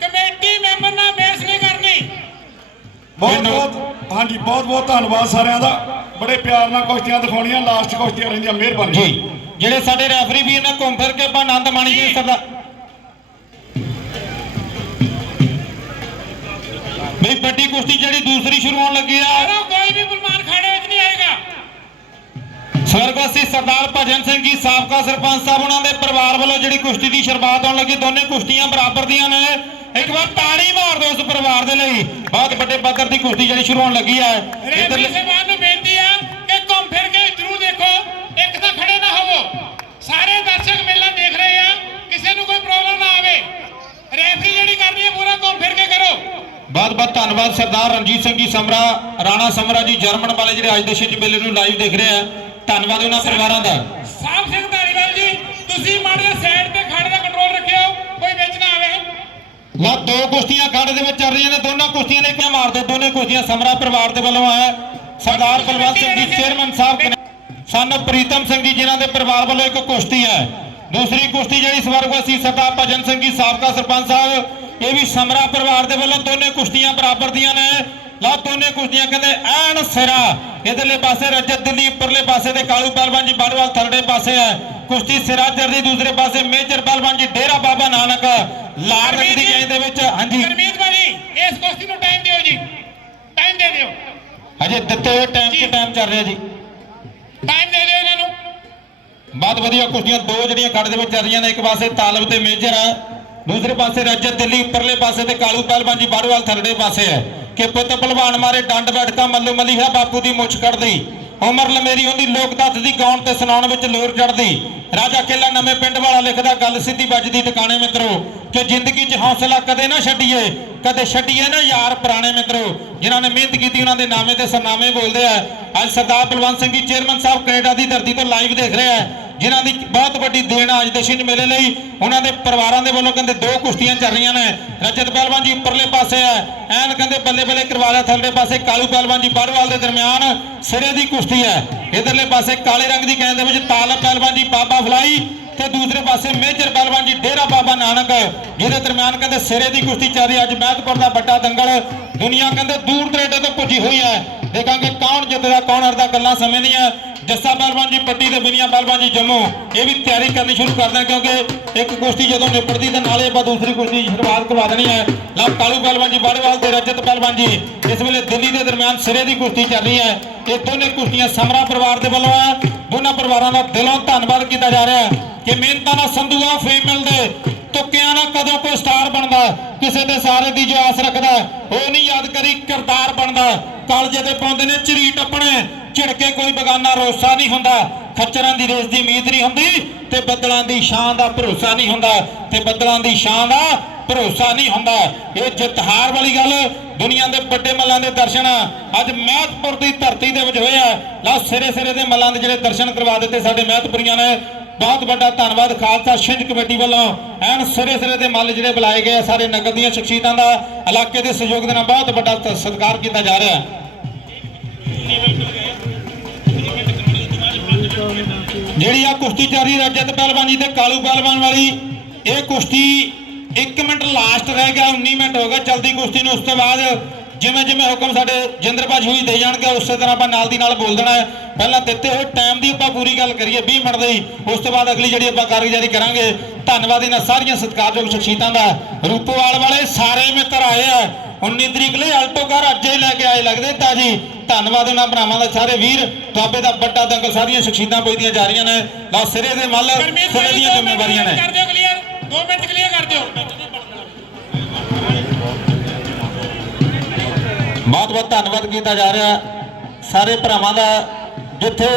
ਕਮੇਟੀ ਨਾਲ ਬਹਿਸ ਨਹੀਂ ਕਰਨੀ। ਬਹੁਤ ਬਹੁਤ ਹਾਂਜੀ ਬਹੁਤ ਬਹੁਤ ਧੰਨਵਾਦ ਸਾਰਿਆਂ ਦਾ। ਬੜੇ ਪਿਆਰ ਨਾਲ ਕੁਸ਼ਤੀਆਂ ਦਿਖਾਉਣੀਆਂ ਲਾਸਟ ਕੁਸ਼ਤੀਆਂ ਰਹਿੰਦੀਆਂ ਮਿਹਰਬਾਨੀ। ਜੀ ਜਿਹੜੇ ਸਾਡੇ ਰੈਫਰੀ ਵੀ ਇਹਨਾਂ ਘੁੰਮ ਫਿਰ ਕੇ ਆਪਾਂ ਆਨੰਦ ਮਾਣੀ ਜੀ। ਸਰਦਾਰ ਬਈ ਵੱਡੀ ਕੁਸ਼ਤੀ ਜਿਹੜੀ ਦੂਸਰੀ ਸ਼ੁਰੂ ਹੋਣ ਲੱਗੀ ਆ। ਕੋਈ ਵੀ ਬਲਵਾਨ ਖਾੜੇ ਵਿੱਚ ਨਹੀਂ ਆਏਗਾ। ਸਵਰਗਵਾਸੀ ਸਰਦਾਰ ਭਜਨ ਸਿੰਘ ਜੀ ਸਾਬਕਾ ਸਰਪੰਚ ਸਾਹਿਬ ਉਹਨਾਂ ਦੇ ਪਰਿਵਾਰ ਵੱਲੋਂ ਜਿਹੜੀ ਕੁਸ਼ਤੀ ਦੀ ਸ਼ੁਰੂਆਤ ਹੋਣ ਲੱਗੀ ਦੋਨੇ ਕੁਸ਼ਤੀਆਂ ਬਰਾਬਰ ਦੀਆਂ ਨੇ। ਇੱਕ ਵਾਰ ਤਾੜੀ ਮਾਰ ਦਿਓ ਉਸ ਪਰਿਵਾਰ ਦੇ ਲਈ। ਬਹੁਤ ਵੱਡੇ ਪੱਧਰ ਦੀ ਕੁਸ਼ਤੀ ਜਿਹੜੀ ਸ਼ੁਰੂ ਹੋਣ ਲੱਗੀ ਹੈ ਰੈਫਰੀ ਸਹਿਬਾਨ ਨੂੰ ਬੇਨਤੀ ਆ ਕਿ ਘੁੰਮ ਫਿਰ ਕੇ ਜ਼ਰੂਰ ਦੇਖੋ। ਇੱਕ ਤਾਂ ਖੜੇ ਨਾ ਹੋਵੋ। ਸਾਰੇ ਦਰਸ਼ਕ ਮੇਲਾ ਦੇਖ ਰਹੇ ਆ। ਕਿਸੇ ਨੂੰ ਕੋਈ ਪ੍ਰੋਬਲਮ ਨਾ ਆਵੇ। ਰੈਫਰੀ ਜਿਹੜੀ ਕਰਨੀ ਹੈ ਪੂਰਾ ਘੁੰਮ ਫਿਰ ਕੇ ਕਰੋ। ਬਹੁਤ ਬਹੁਤ ਧੰਨਵਾਦ ਸਰਦਾਰ ਰਣਜੀਤ ਸਿੰਘ ਜੀ ਸਮਰਾ ਰਾਣਾ ਸਮਰਾ ਜੀ ਜਰਮਨ ਵਾਲੇ ਜਿਹੜੇ ਅੱਜ ਦੇ ਛਿੰਝ ਮੇਲੇ ਨੂੰ ਲਾਈਵ ਦੇਖ ਰਹੇ ਆ। ਧੰਨਵਾਦ ਉਹਨਾਂ ਪਰਿਵਾਰਾਂ ਦਾ। ਸਾਹਿਬ ਸਿੰਘ ਧਾਰੀਵਾਲ ਜੀ ਤੁਸੀਂ ਮਾੜੇ ਸਾਈਡ ਤੇ ਖਾੜੇ ਦਾ ਕੰਟਰੋਲ ਰੱਖਿਓ ਕੋਈ ਵਿੱਚ ਨਾ ਆਵੇ ਲਓ ਦੋ ਕੁਸ਼ਤੀਆਂ ਖਾੜੇ ਦੇ ਵਿੱਚ ਚੱਲ ਰਹੀਆਂ ਨੇ, ਦੋਨਾਂ ਕੁਸ਼ਤੀਆਂ ਨੇ ਕਿਆ ਮਾਰਦੇ ਦੋਨੇ ਕੁਸ਼ਤੀਆਂ ਸਮਰਾ ਪਰਿਵਾਰ ਦੇ ਵੱਲੋਂ ਹੈ ਸਰਦਾਰ ਬਲਵੰਤ ਸਿੰਘ ਜੀ ਚੇਅਰਮੈਨ ਸਾਹਿਬ ਸਨ ਪ੍ਰੀਤਮ ਸਿੰਘ ਜੀ, ਜਿਨ੍ਹਾਂ ਦੇ ਪਰਿਵਾਰ ਵੱਲੋਂ ਇੱਕ ਕੁਸ਼ਤੀ ਹੈ। ਦੂਸਰੀ ਕੁਸ਼ਤੀ ਜਿਹੜੀ ਸਵਰਗਵਾਸੀ ਸਰਦਾਰ ਭਜਨ ਸਿੰਘ ਜੀ ਸਾਬਕਾ ਸਰਪੰਚ ਸਾਹਿਬ ਇਹ ਵੀ ਸਮਰਾ ਪਰਿਵਾਰ ਦੇ ਵੱਲੋਂ ਦੋਨੇ ਕੁਸ਼ਤੀਆਂ ਬਰਾਬਰ ਦੀਆਂ ਨੇ। ਲਓ ਦੋਨੇ ਕੁਸ਼ਤੀਆਂ ਕਹਿੰਦੇ ਐਨ ਸਿਰਾ। ਇਧਰਲੇ ਪਾਸੇ ਰਜਤ ਦਿੱਲੀ ਉੱਪਰਲੇ ਪਾਸੇ ਤੇ ਕਾਲੂ ਪਹਿਲਵਾਨ ਜੀ ਬਾੜਵਾਲ ਥਰੜੇ ਪਾਸੇ ਹੈ। ਕੁਸ਼ਤੀ ਸਿਰਾ ਚੜਦੀ ਦੂਸਰੇ ਪਾਸੇ ਮੇਜਰ ਪਹਿਲਵਾਨ ਜੀ ਡੇਰਾ ਬਾਬਾ ਨਾਨਕ ਲਾਲ ਰੰਗ ਦੀ ਗੇਂਦ ਦੇ ਵਿੱਚ। ਹਾਂਜੀ। ਗਰਮੀਤ ਭਾਜੀ ਇਸ ਕੁਸ਼ਤੀ ਨੂੰ ਟਾਈਮ ਦਿਓ ਜੀ। ਟਾਈਮ ਦੇ ਦਿਓ। ਹਜੇ ਦਿੱਤੇ ਹੋਏ ਟਾਈਮ ਤੇ ਟਾਈਮ ਚੱਲ ਰਿਹਾ ਜੀ। ਟਾਈਮ ਦੇ ਦਿਓ ਇਹਨਾਂ ਨੂੰ। ਬਹੁਤ ਵਧੀਆ ਕੁਸ਼ਤੀਆਂ ਦੋ ਜਿਹੜੀਆਂ ਖੜ ਦੇ ਵਿੱਚ ਚੱਲ ਰਹੀਆਂ ਨੇ, ਇੱਕ ਪਾਸੇ ਤਾਲਬ ਤੇ ਮੇਜਰ ਹੈ ਦੂਸਰੇ ਪਾਸੇ ਰਜਤ ਦਿੱਲੀ, ਉੱਪਰਲੇ ਪਾਸੇ ਤੇ ਕਾਲੂ ਪਹਿਲਵਾਨ ਜੀ ਬਾੜਵਾਲ ਥਰੜੇ ਪਾਸੇ ਹੈ ਕਿ ਪੁੱਤ ਪਹਿਲਵਾਨ ਮਾਰੇ ਡੰਡ ਬੈਠਕਾ ਮੱਲੋ ਮੱਲੀ ਹੈ, ਬਾਪੂ ਦੀ ਮੁੱਛ ਕੱਢਦੀ ਉਮਰ ਲਮੇਰੀ ਹੁੰਦੀ, ਲੋਕ ਦੱਤ ਦੀ ਗਾਉਣ ਤੇ ਸੁਣਾਉਣ ਵਿੱਚ ਲੋਰ ਚੜਦੀ ਰਾਜਾ ਕੇਲਾ ਨਵੇਂ ਪਿੰਡ ਵਾਲਾ ਲਿਖਦਾ, ਗੱਲ ਸਿੱਧੀ ਵੱਜਦੀ ਟਿਕਾਣੇ ਮਿੱਤਰੋ ਕਿ ਜ਼ਿੰਦਗੀ 'ਚ ਹੌਸਲਾ ਕਦੇ ਨਾ ਛੱਡੀਏ, ਕਦੇ ਛੱਡੀਏ ਨਾ ਯਾਰ ਪੁਰਾਣੇ ਮਿੱਤਰੋ। ਜਿਨ੍ਹਾਂ ਨੇ ਮਿਹਨਤ ਕੀਤੀ ਉਹਨਾਂ ਦੇ ਨਾਮੇ ਤੇ ਸਰਨਾਮੇ ਬੋਲਦੇ ਆ। ਅੱਜ ਸਰਦਾਰ ਬਲਵੰਤ ਸਿੰਘ ਜੀ, ਚੇਅਰਮੈਨ ਸਾਹਿਬ ਕੈਨੇਡਾ ਦੀ ਧਰਤੀ ਤੋਂ ਲਾਈਵ ਦੇਖ ਰਿਹਾ ਹੈ ਜਿਨ੍ਹਾਂ ਦੀ ਬਹੁਤ ਵੱਡੀ ਦੇਣ ਆ, ਅੱਜ ਦੇ ਛਿੰਝ ਮੇਲੇ ਲਈ, ਉਹਨਾਂ ਦੇ ਪਰਿਵਾਰਾਂ ਦੇ ਵੱਲੋਂ ਕਹਿੰਦੇ ਦੋ ਕੁਸ਼ਤੀਆਂ ਚੱਲ ਰਹੀਆਂ ਨੇ। ਰਜਤ ਪਹਿਲਵਾਨ ਜੀ ਉੱਪਰਲੇ ਪਾਸੇ ਹੈ, ਐਨ ਕਹਿੰਦੇ ਬੱਲੇ ਬੱਲੇ ਕਰਵਾ ਲਿਆ ਥੱਲੇ ਪਾਸੇ ਕਾਲੂ ਪਹਿਲਵਾਨ ਜੀ ਬਾੜਵਾਲ ਦੇ ਦਰਮਿਆਨ ਸਿਰੇ ਦੀ ਕੁਸ਼ਤੀ ਹੈ। ਇਧਰਲੇ ਪਾਸੇ ਕਾਲੇ ਰੰਗ ਦੀ ਗੇਂਦ ਦੇ ਵਿੱਚ ਤਾਲਬ ਪਹਿਲਵਾਨ ਜੀ ਬਾਬਾ ਫਲਾਈ ਤੇ ਦੂਸਰੇ ਪਾਸੇ ਮੇਜਰ ਪਹਿਲਵਾਨ ਜੀ ਡੇਰਾ ਬਾਬਾ ਨਾਨਕ, ਜਿਹਦੇ ਦਰਮਿਆਨ ਕਹਿੰਦੇ ਸਿਰੇ ਦੀ ਕੁਸ਼ਤੀ ਚੱਲ ਰਹੀ ਹੈ। ਅੱਜ ਮਹਿਤਪੁਰ ਦਾ ਵੱਡਾ ਦੰਗਲ, ਦੁਨੀਆ ਕਹਿੰਦੇ ਦੂਰ ਦਰੇਡੇ ਤੋਂ ਪੁੱਜੀ ਹੋਈ ਹੈ। ਦੇਖਾਂਗੇ ਕੌਣ ਜਿੱਤਦਾ, ਕੌਣ ਹਾਰਦਾ, ਗੱਲਾਂ ਸਮੇਂ ਨਹੀਂ ਜੱਸਾ ਪਹਿਲਵਾਨ ਜੀ, ਪੱਟੀ ਤੇ ਬਿਨੀਆ ਪਹਿਲਵਾਨ ਜੀ ਜੰਮੂ। ਇਹ ਵੀ ਤਿਆਰੀ ਕਰਨੀ ਸ਼ੁਰੂ ਕਰ ਦੇਣ ਕਿਉਂਕਿ ਇੱਕ ਕੁਸ਼ਤੀ ਜਦੋਂ ਨਿਪਟਦੀ ਤਾਂ ਨਾਲੇ ਆਪਾਂ ਦੂਸਰੀ ਕੁਸ਼ਤੀ ਸ਼ੁਰੂਆਤ ਕਰਵਾ ਦੇਣੀ ਹੈ। ਲਓ, ਕਾਲੂ ਪਹਿਲਵਾਨ ਜੀ, ਬਾੜੇਵਾਲ ਤੇ ਰਜਤ ਪਹਿਲਵਾਨ ਜੀ, ਇਸ ਵੇਲੇ ਦਿੱਲੀ ਦੇ ਦਰਮਿਆਨ ਸਿਰੇ ਦੀ ਕੁਸ਼ਤੀ ਚੱਲ ਰਹੀ ਹੈ। ਇਹ ਦੋਨੇ ਕੁਸ਼ਤੀਆਂ ਸਮਰਾ ਪਰਿਵਾਰ ਦੇ ਵੱਲੋਂ ਹੈ। ਦੋਨਾਂ ਪਰਿਵਾਰਾਂ ਦਾ ਦਿਲੋਂ ਧੰਨਵਾਦ ਕੀਤਾ ਜਾ ਰਿਹਾ ਹੈ ਕਿ ਮਿਹਨਤਾਂ ਨਾਲ ਸੰਧੂਆ ਫੇਮ ਮਿਲਦੇ। ਤੁੱਕਿਆਂ ਨਾਲ ਕਦੋਂ ਕੋਈ ਸਟਾਰ ਬਣਦਾ ਕਿਸੇ ਦੇ ਸਾਰੇ ਦੀ ਜੋ ਆਸ ਰੱਖਦਾ ਉਹ ਨਹੀਂ ਯਾਦ ਕਰੀ ਕਿਰਦਾਰ ਬਣਦਾ ਕਾਲਜੇ ਦੇ ਪਾਉਂਦੇ ਨੇ ਝਰੀਟ ਆਪਣੇ। ਝਿੜਕੇ ਕੋਈ ਬਗਾਨਾ ਰੋਸਾ ਨਹੀਂ ਹੁੰਦਾ। ਖੱਚਰਾਂ ਦੀ ਰੇਸ ਦੀ ਉਮੀਦ ਨਹੀਂ ਹੁੰਦੀ ਤੇ ਬੱਦਲਾਂ ਦੀ ਸ਼ਾਨ ਦਾ ਭਰੋਸਾ ਨਹੀਂ ਹੁੰਦਾ। ਤੇ ਬੱਦਲਾਂ ਦੀ ਸ਼ਾਨ ਦਾ ਭਰੋਸਾ ਨਹੀਂ ਹੁੰਦਾ। ਇਹ ਜਿੱਤ ਵਾਲੀ ਗੱਲ ਦੁਨੀਆ ਦੇ ਵੱਡੇ ਮੱਲਾਂ ਦੇ ਦਰਸ਼ਨ ਅੱਜ ਮਹਿਤਪੁਰ ਦੀ ਧਰਤੀ ਦੇ ਵਿੱਚ ਹੋਇਆ। ਲਓ ਸਿਰੇ ਸਿਰੇ ਦੇ ਮੱਲਾਂ ਦੇ ਜਿਹੜੇ ਦਰਸ਼ਨ ਕਰਵਾ ਦਿੱਤੇ ਸਾਡੇ ਮਹਿਤਪੁਰੀਆਂ ਨੇ। ਬਹੁਤ ਵੱਡਾ ਧੰਨਵਾਦ ਖਾਲਸਾ ਛਿੰਝ ਕਮੇਟੀ ਵੱਲੋਂ। ਐਨ ਸਿਰੇ ਸਿਰੇ ਦੇ ਮੱਲ ਜਿਹੜੇ ਬੁਲਾਏ ਗਏ ਸਾਰੇ ਨਗਰ ਦੀਆਂ ਸ਼ਖਸੀਅਤਾਂ ਦਾ। ਇਲਾਕੇ ਦੇ ਸਹਿਯੋਗ ਦੇ ਨਾਲ ਬਹੁਤ ਵੱਡਾ ਸਤਿਕਾਰ ਕੀਤਾ ਜਾ ਰਿਹਾ। ਹੈ ਜਿਹੜੀ ਆ ਕੁਸ਼ਤੀ ਚੱਲ ਰਹੀ ਰਜਤ ਪਹਿਲਵਾਨ ਜੀ ਤੇ ਕਾਲੂ ਪਹਿਲਵਾਨ ਵਾਲੀ, ਇਹ ਕੁਸ਼ਤੀ 1 ਮਿੰਟ ਲਾਸਟ ਰਹਿ ਗਿਆ 19 ਮਿੰਟ ਹੋ ਗਏ ਚਲਦੀ ਕੁਸ਼ਤੀ ਨੂੰ। ਉਸ ਤੋਂ ਬਾਅਦ ਜਿਵੇਂ ਜਿਵੇਂ ਹੁਕਮ ਸਾਡੇ ਜਿੰਦਰ ਭਾਜੀ ਹੋਈ ਦੇ ਜਾਣਗੇ, ਉਸੇ ਤਰ੍ਹਾਂ ਆਪਾਂ ਨਾਲ ਦੀ ਨਾਲ ਬੋਲ ਦੇਣਾ ਹੈ। ਪਹਿਲਾਂ ਦਿੱਤੇ ਹੋਏ ਟਾਈਮ ਦੀ ਆਪਾਂ ਪੂਰੀ ਗੱਲ ਕਰੀਏ 20 ਮਿੰਟ ਦੀ। ਉਸ ਤੋਂ ਬਾਅਦ ਅਗਲੀ ਜਿਹੜੀ ਆਪਾਂ ਕਾਰਗੁਜ਼ਾਰੀ ਕਰਾਂਗੇ, ਧੰਨਵਾਦ ਇਹਨਾਂ ਸਾਰੀਆਂ ਸਤਿਕਾਰਯੋਗ ਸ਼ਖਸੀਅਤਾਂ ਦਾ। ਰੂਪੋਵਾਲ ਵਾਲੇ ਸਾਰੇ ਮਿੱਤਰ ਆਏ ਆ। 19 ਤਰੀਕ ਲਈ ਆਲਟੋ ਕਾਰ ਅੱਜ ਹੀ ਲੈ ਕੇ ਆਏ ਲੱਗਦੇ। ਤਾਜੀ ਧੰਨਵਾਦ ਉਹਨਾਂ ਭਰਾਵਾਂ ਦਾ ਸਾਰੇ ਵੀਰ ਦੁਆਬੇ ਦਾ ਵੱਡਾ ਦੰਗਲ ਸਾਰੀਆਂ ਸ਼ਖਸੀਅਤਾਂ ਪੁੱਜਦੀਆਂ ਜਾ ਰਹੀਆਂ ਨੇ। ਲਓ ਸਿਰੇ ਦੇ ਮੱਲ ਸਿਰੇ ਦੀਆਂ ਜ਼ਿੰਮੇਵਾਰੀਆਂ ਨੇ। ਕਰ ਦਿਓ ਕਲੀਅਰ 2 ਮਿੰਟ ਕਲੀਅਰ ਕਰ ਦਿਓ। ਬਹੁਤ ਬਹੁਤ ਧੰਨਵਾਦ ਕੀਤਾ ਜਾ ਰਿਹਾ ਸਾਰੇ ਭਰਾਵਾਂ ਦਾ ਜਿੱਥੇ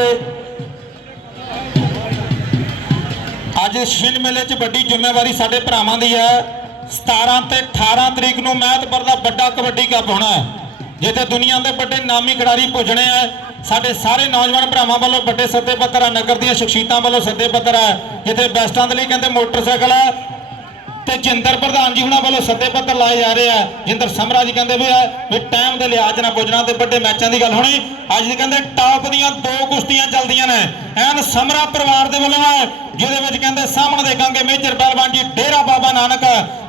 ਅੱਜ ਛਿਲ ਮੇਲੇ 'ਚ ਵੱਡੀ ਜ਼ਿੰਮੇਵਾਰੀ ਸਾਡੇ ਭਰਾਵਾਂ ਦੀ ਹੈ। 17 ਤੇ 18 ਤਰੀਕ ਨੂੰ ਮਹਿਤਪੁਰ ਦਾ ਵੱਡਾ ਕਬੱਡੀ ਕੱਪ ਹੋਣਾ ਹੈ, ਜਿੱਥੇ ਦੁਨੀਆ ਦੇ ਵੱਡੇ ਨਾਮੀ ਖਿਡਾਰੀ ਪੁੱਜਣੇ ਆ। ਸਾਡੇ ਸਾਰੇ ਨੌਜਵਾਨ ਭਰਾਵਾਂ ਵੱਲੋਂ ਵੱਡੇ ਸੱਦੇ ਪੱਤਰ ਆ, ਨਗਰ ਦੀਆਂ ਸ਼ਖਸੀਅਤਾਂ ਵੱਲੋਂ ਸੱਦੇ ਪੱਤਰ ਆ। ਜਿੱਥੇ ਬੈਸਟਾਂ ਦੇ ਲਈ ਕਹਿੰਦੇ ਮੋਟਰਸਾਈਕਲ ਆ। ਤੇ ਜਿੰਦਰ ਪ੍ਰਧਾਨ ਜੀ ਹੁਣਾਂ ਵੱਲੋਂ ਸੱਦੇ ਪੱਤਰ ਲਾਏ ਜਾ ਰਹੇ ਆ। ਜਿੰਦਰ ਸਮਰਾ ਜੀ ਕਹਿੰਦੇ ਵੀ ਆ ਵੀ ਟਾਈਮ ਦੇ ਲਿਹਾਜ਼ ਨਾਲ ਪੁੱਜਣਾ ਤੇ ਵੱਡੇ ਮੈਚਾਂ ਦੀ ਗੱਲ ਹੋਣੀ। ਅੱਜ ਦੀ ਕਹਿੰਦੇ ਟਾਪ ਦੀਆਂ ਦੋ ਕੁਸ਼ਤੀਆਂ ਚੱਲਦੀਆਂ ਨੇ। ਐਨ ਸਮਰਾ ਪਰਿਵਾਰ ਦੇ ਵੱਲੋਂ ਆ, ਜਿਹਦੇ ਵਿੱਚ ਕਹਿੰਦੇ ਸਾਹਮਣੇ ਦੇਖਾਂਗੇ ਮੇਜਰ ਪਹਿਲਵਾਨ ਜੀ, ਡੇਰਾ ਬਾਬਾ ਨਾਨਕ।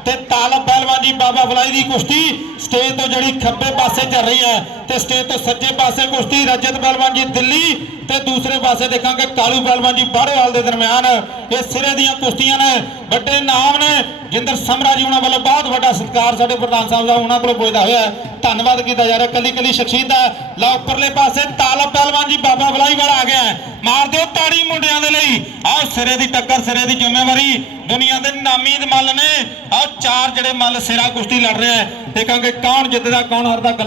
ਤੇ ਤਾਲਬ ਪਹਿਲਵਾਨ ਜੀ ਬਾਬਾ ਫਲਾਈ ਦੀ ਕੁਸ਼ਤੀ ਸਟੇਜ ਤੋਂ ਜਿਹੜੀ ਖੱਬੇ ਪਾਸੇ ਚੱਲ ਰਹੀ ਹੈ ਤੇ ਸਟੇਜ ਤੋਂ ਸੱਜੇ ਪਾਸੇ ਕੁਸ਼ਤੀ ਰਜਤ ਪਹਿਲਵਾਨ ਜੀ ਦਿੱਲੀ ਤੇ ਦੂਸਰੇ ਪਾਸੇ ਦੇਖਾਂਗੇ ਕਾਲੂ ਪਹਿਲਵਾਨ ਜੀ ਬਾੜੇਵਾਲ ਦੇ ਦਰਮਿਆਨ। ਇਹ ਸਿਰੇ ਦੀਆਂ ਕੁਸ਼ਤੀਆਂ ਨੇ, ਵੱਡੇ ਨਾਮ ਨੇ। ਜਿੰਦਰ ਸਮਰਾ ਜੀ ਉਹਨਾਂ ਵੱਲੋਂ ਬਹੁਤ ਵੱਡਾ ਸਤਿਕਾਰ ਸਾਡੇ ਪ੍ਰਧਾਨ ਸਾਹਿਬ ਦਾ ਉਹਨਾਂ ਕੋਲੋਂ ਪੁੱਜਦਾ ਹੋਇਆ ਧੰਨਵਾਦ ਕੀਤਾ ਜਾ ਰਿਹਾ ਕੱਲੀ ਕੱਲੀ ਸ਼ਖਸੀਅਤ ਦਾ ਲਾ ਉੱਪਰਲੇ ਪਾਸੇ ਤਾਲਬ ਪਹਿਲਵਾਨ ਜੀ ਬਾਬਾ ਫਲਾਈ ਵਾਲਾ ਆ ਗਿਆ ਮਾਰ ਦਿਓ ਤਾੜੀ ਮੁੰਡਿਆਂ ਦੇ ਲਈ। ਆਹ ਸਿਰੇ ਦੀ ਟੱਕਰ, ਸਿਰੇ ਦੀ ਜ਼ਿੰਮੇਵਾਰੀ। ਦੁਨੀਆ ਦੇ ਨਾਮੀ ਮੱਲ ਨੇ ਆਹ ਚਾਰ ਜਿਹੜੇ ਮੱਲ ਸਿਰਾ ਕੁਸ਼ਤੀ ਲੜ ਰਿਹਾ ਹੈ। ਦੇਖਾਂਗੇ ਕੌਣ ਜਿੱਤਦਾ, ਕੌਣ ਹਾਰਦਾ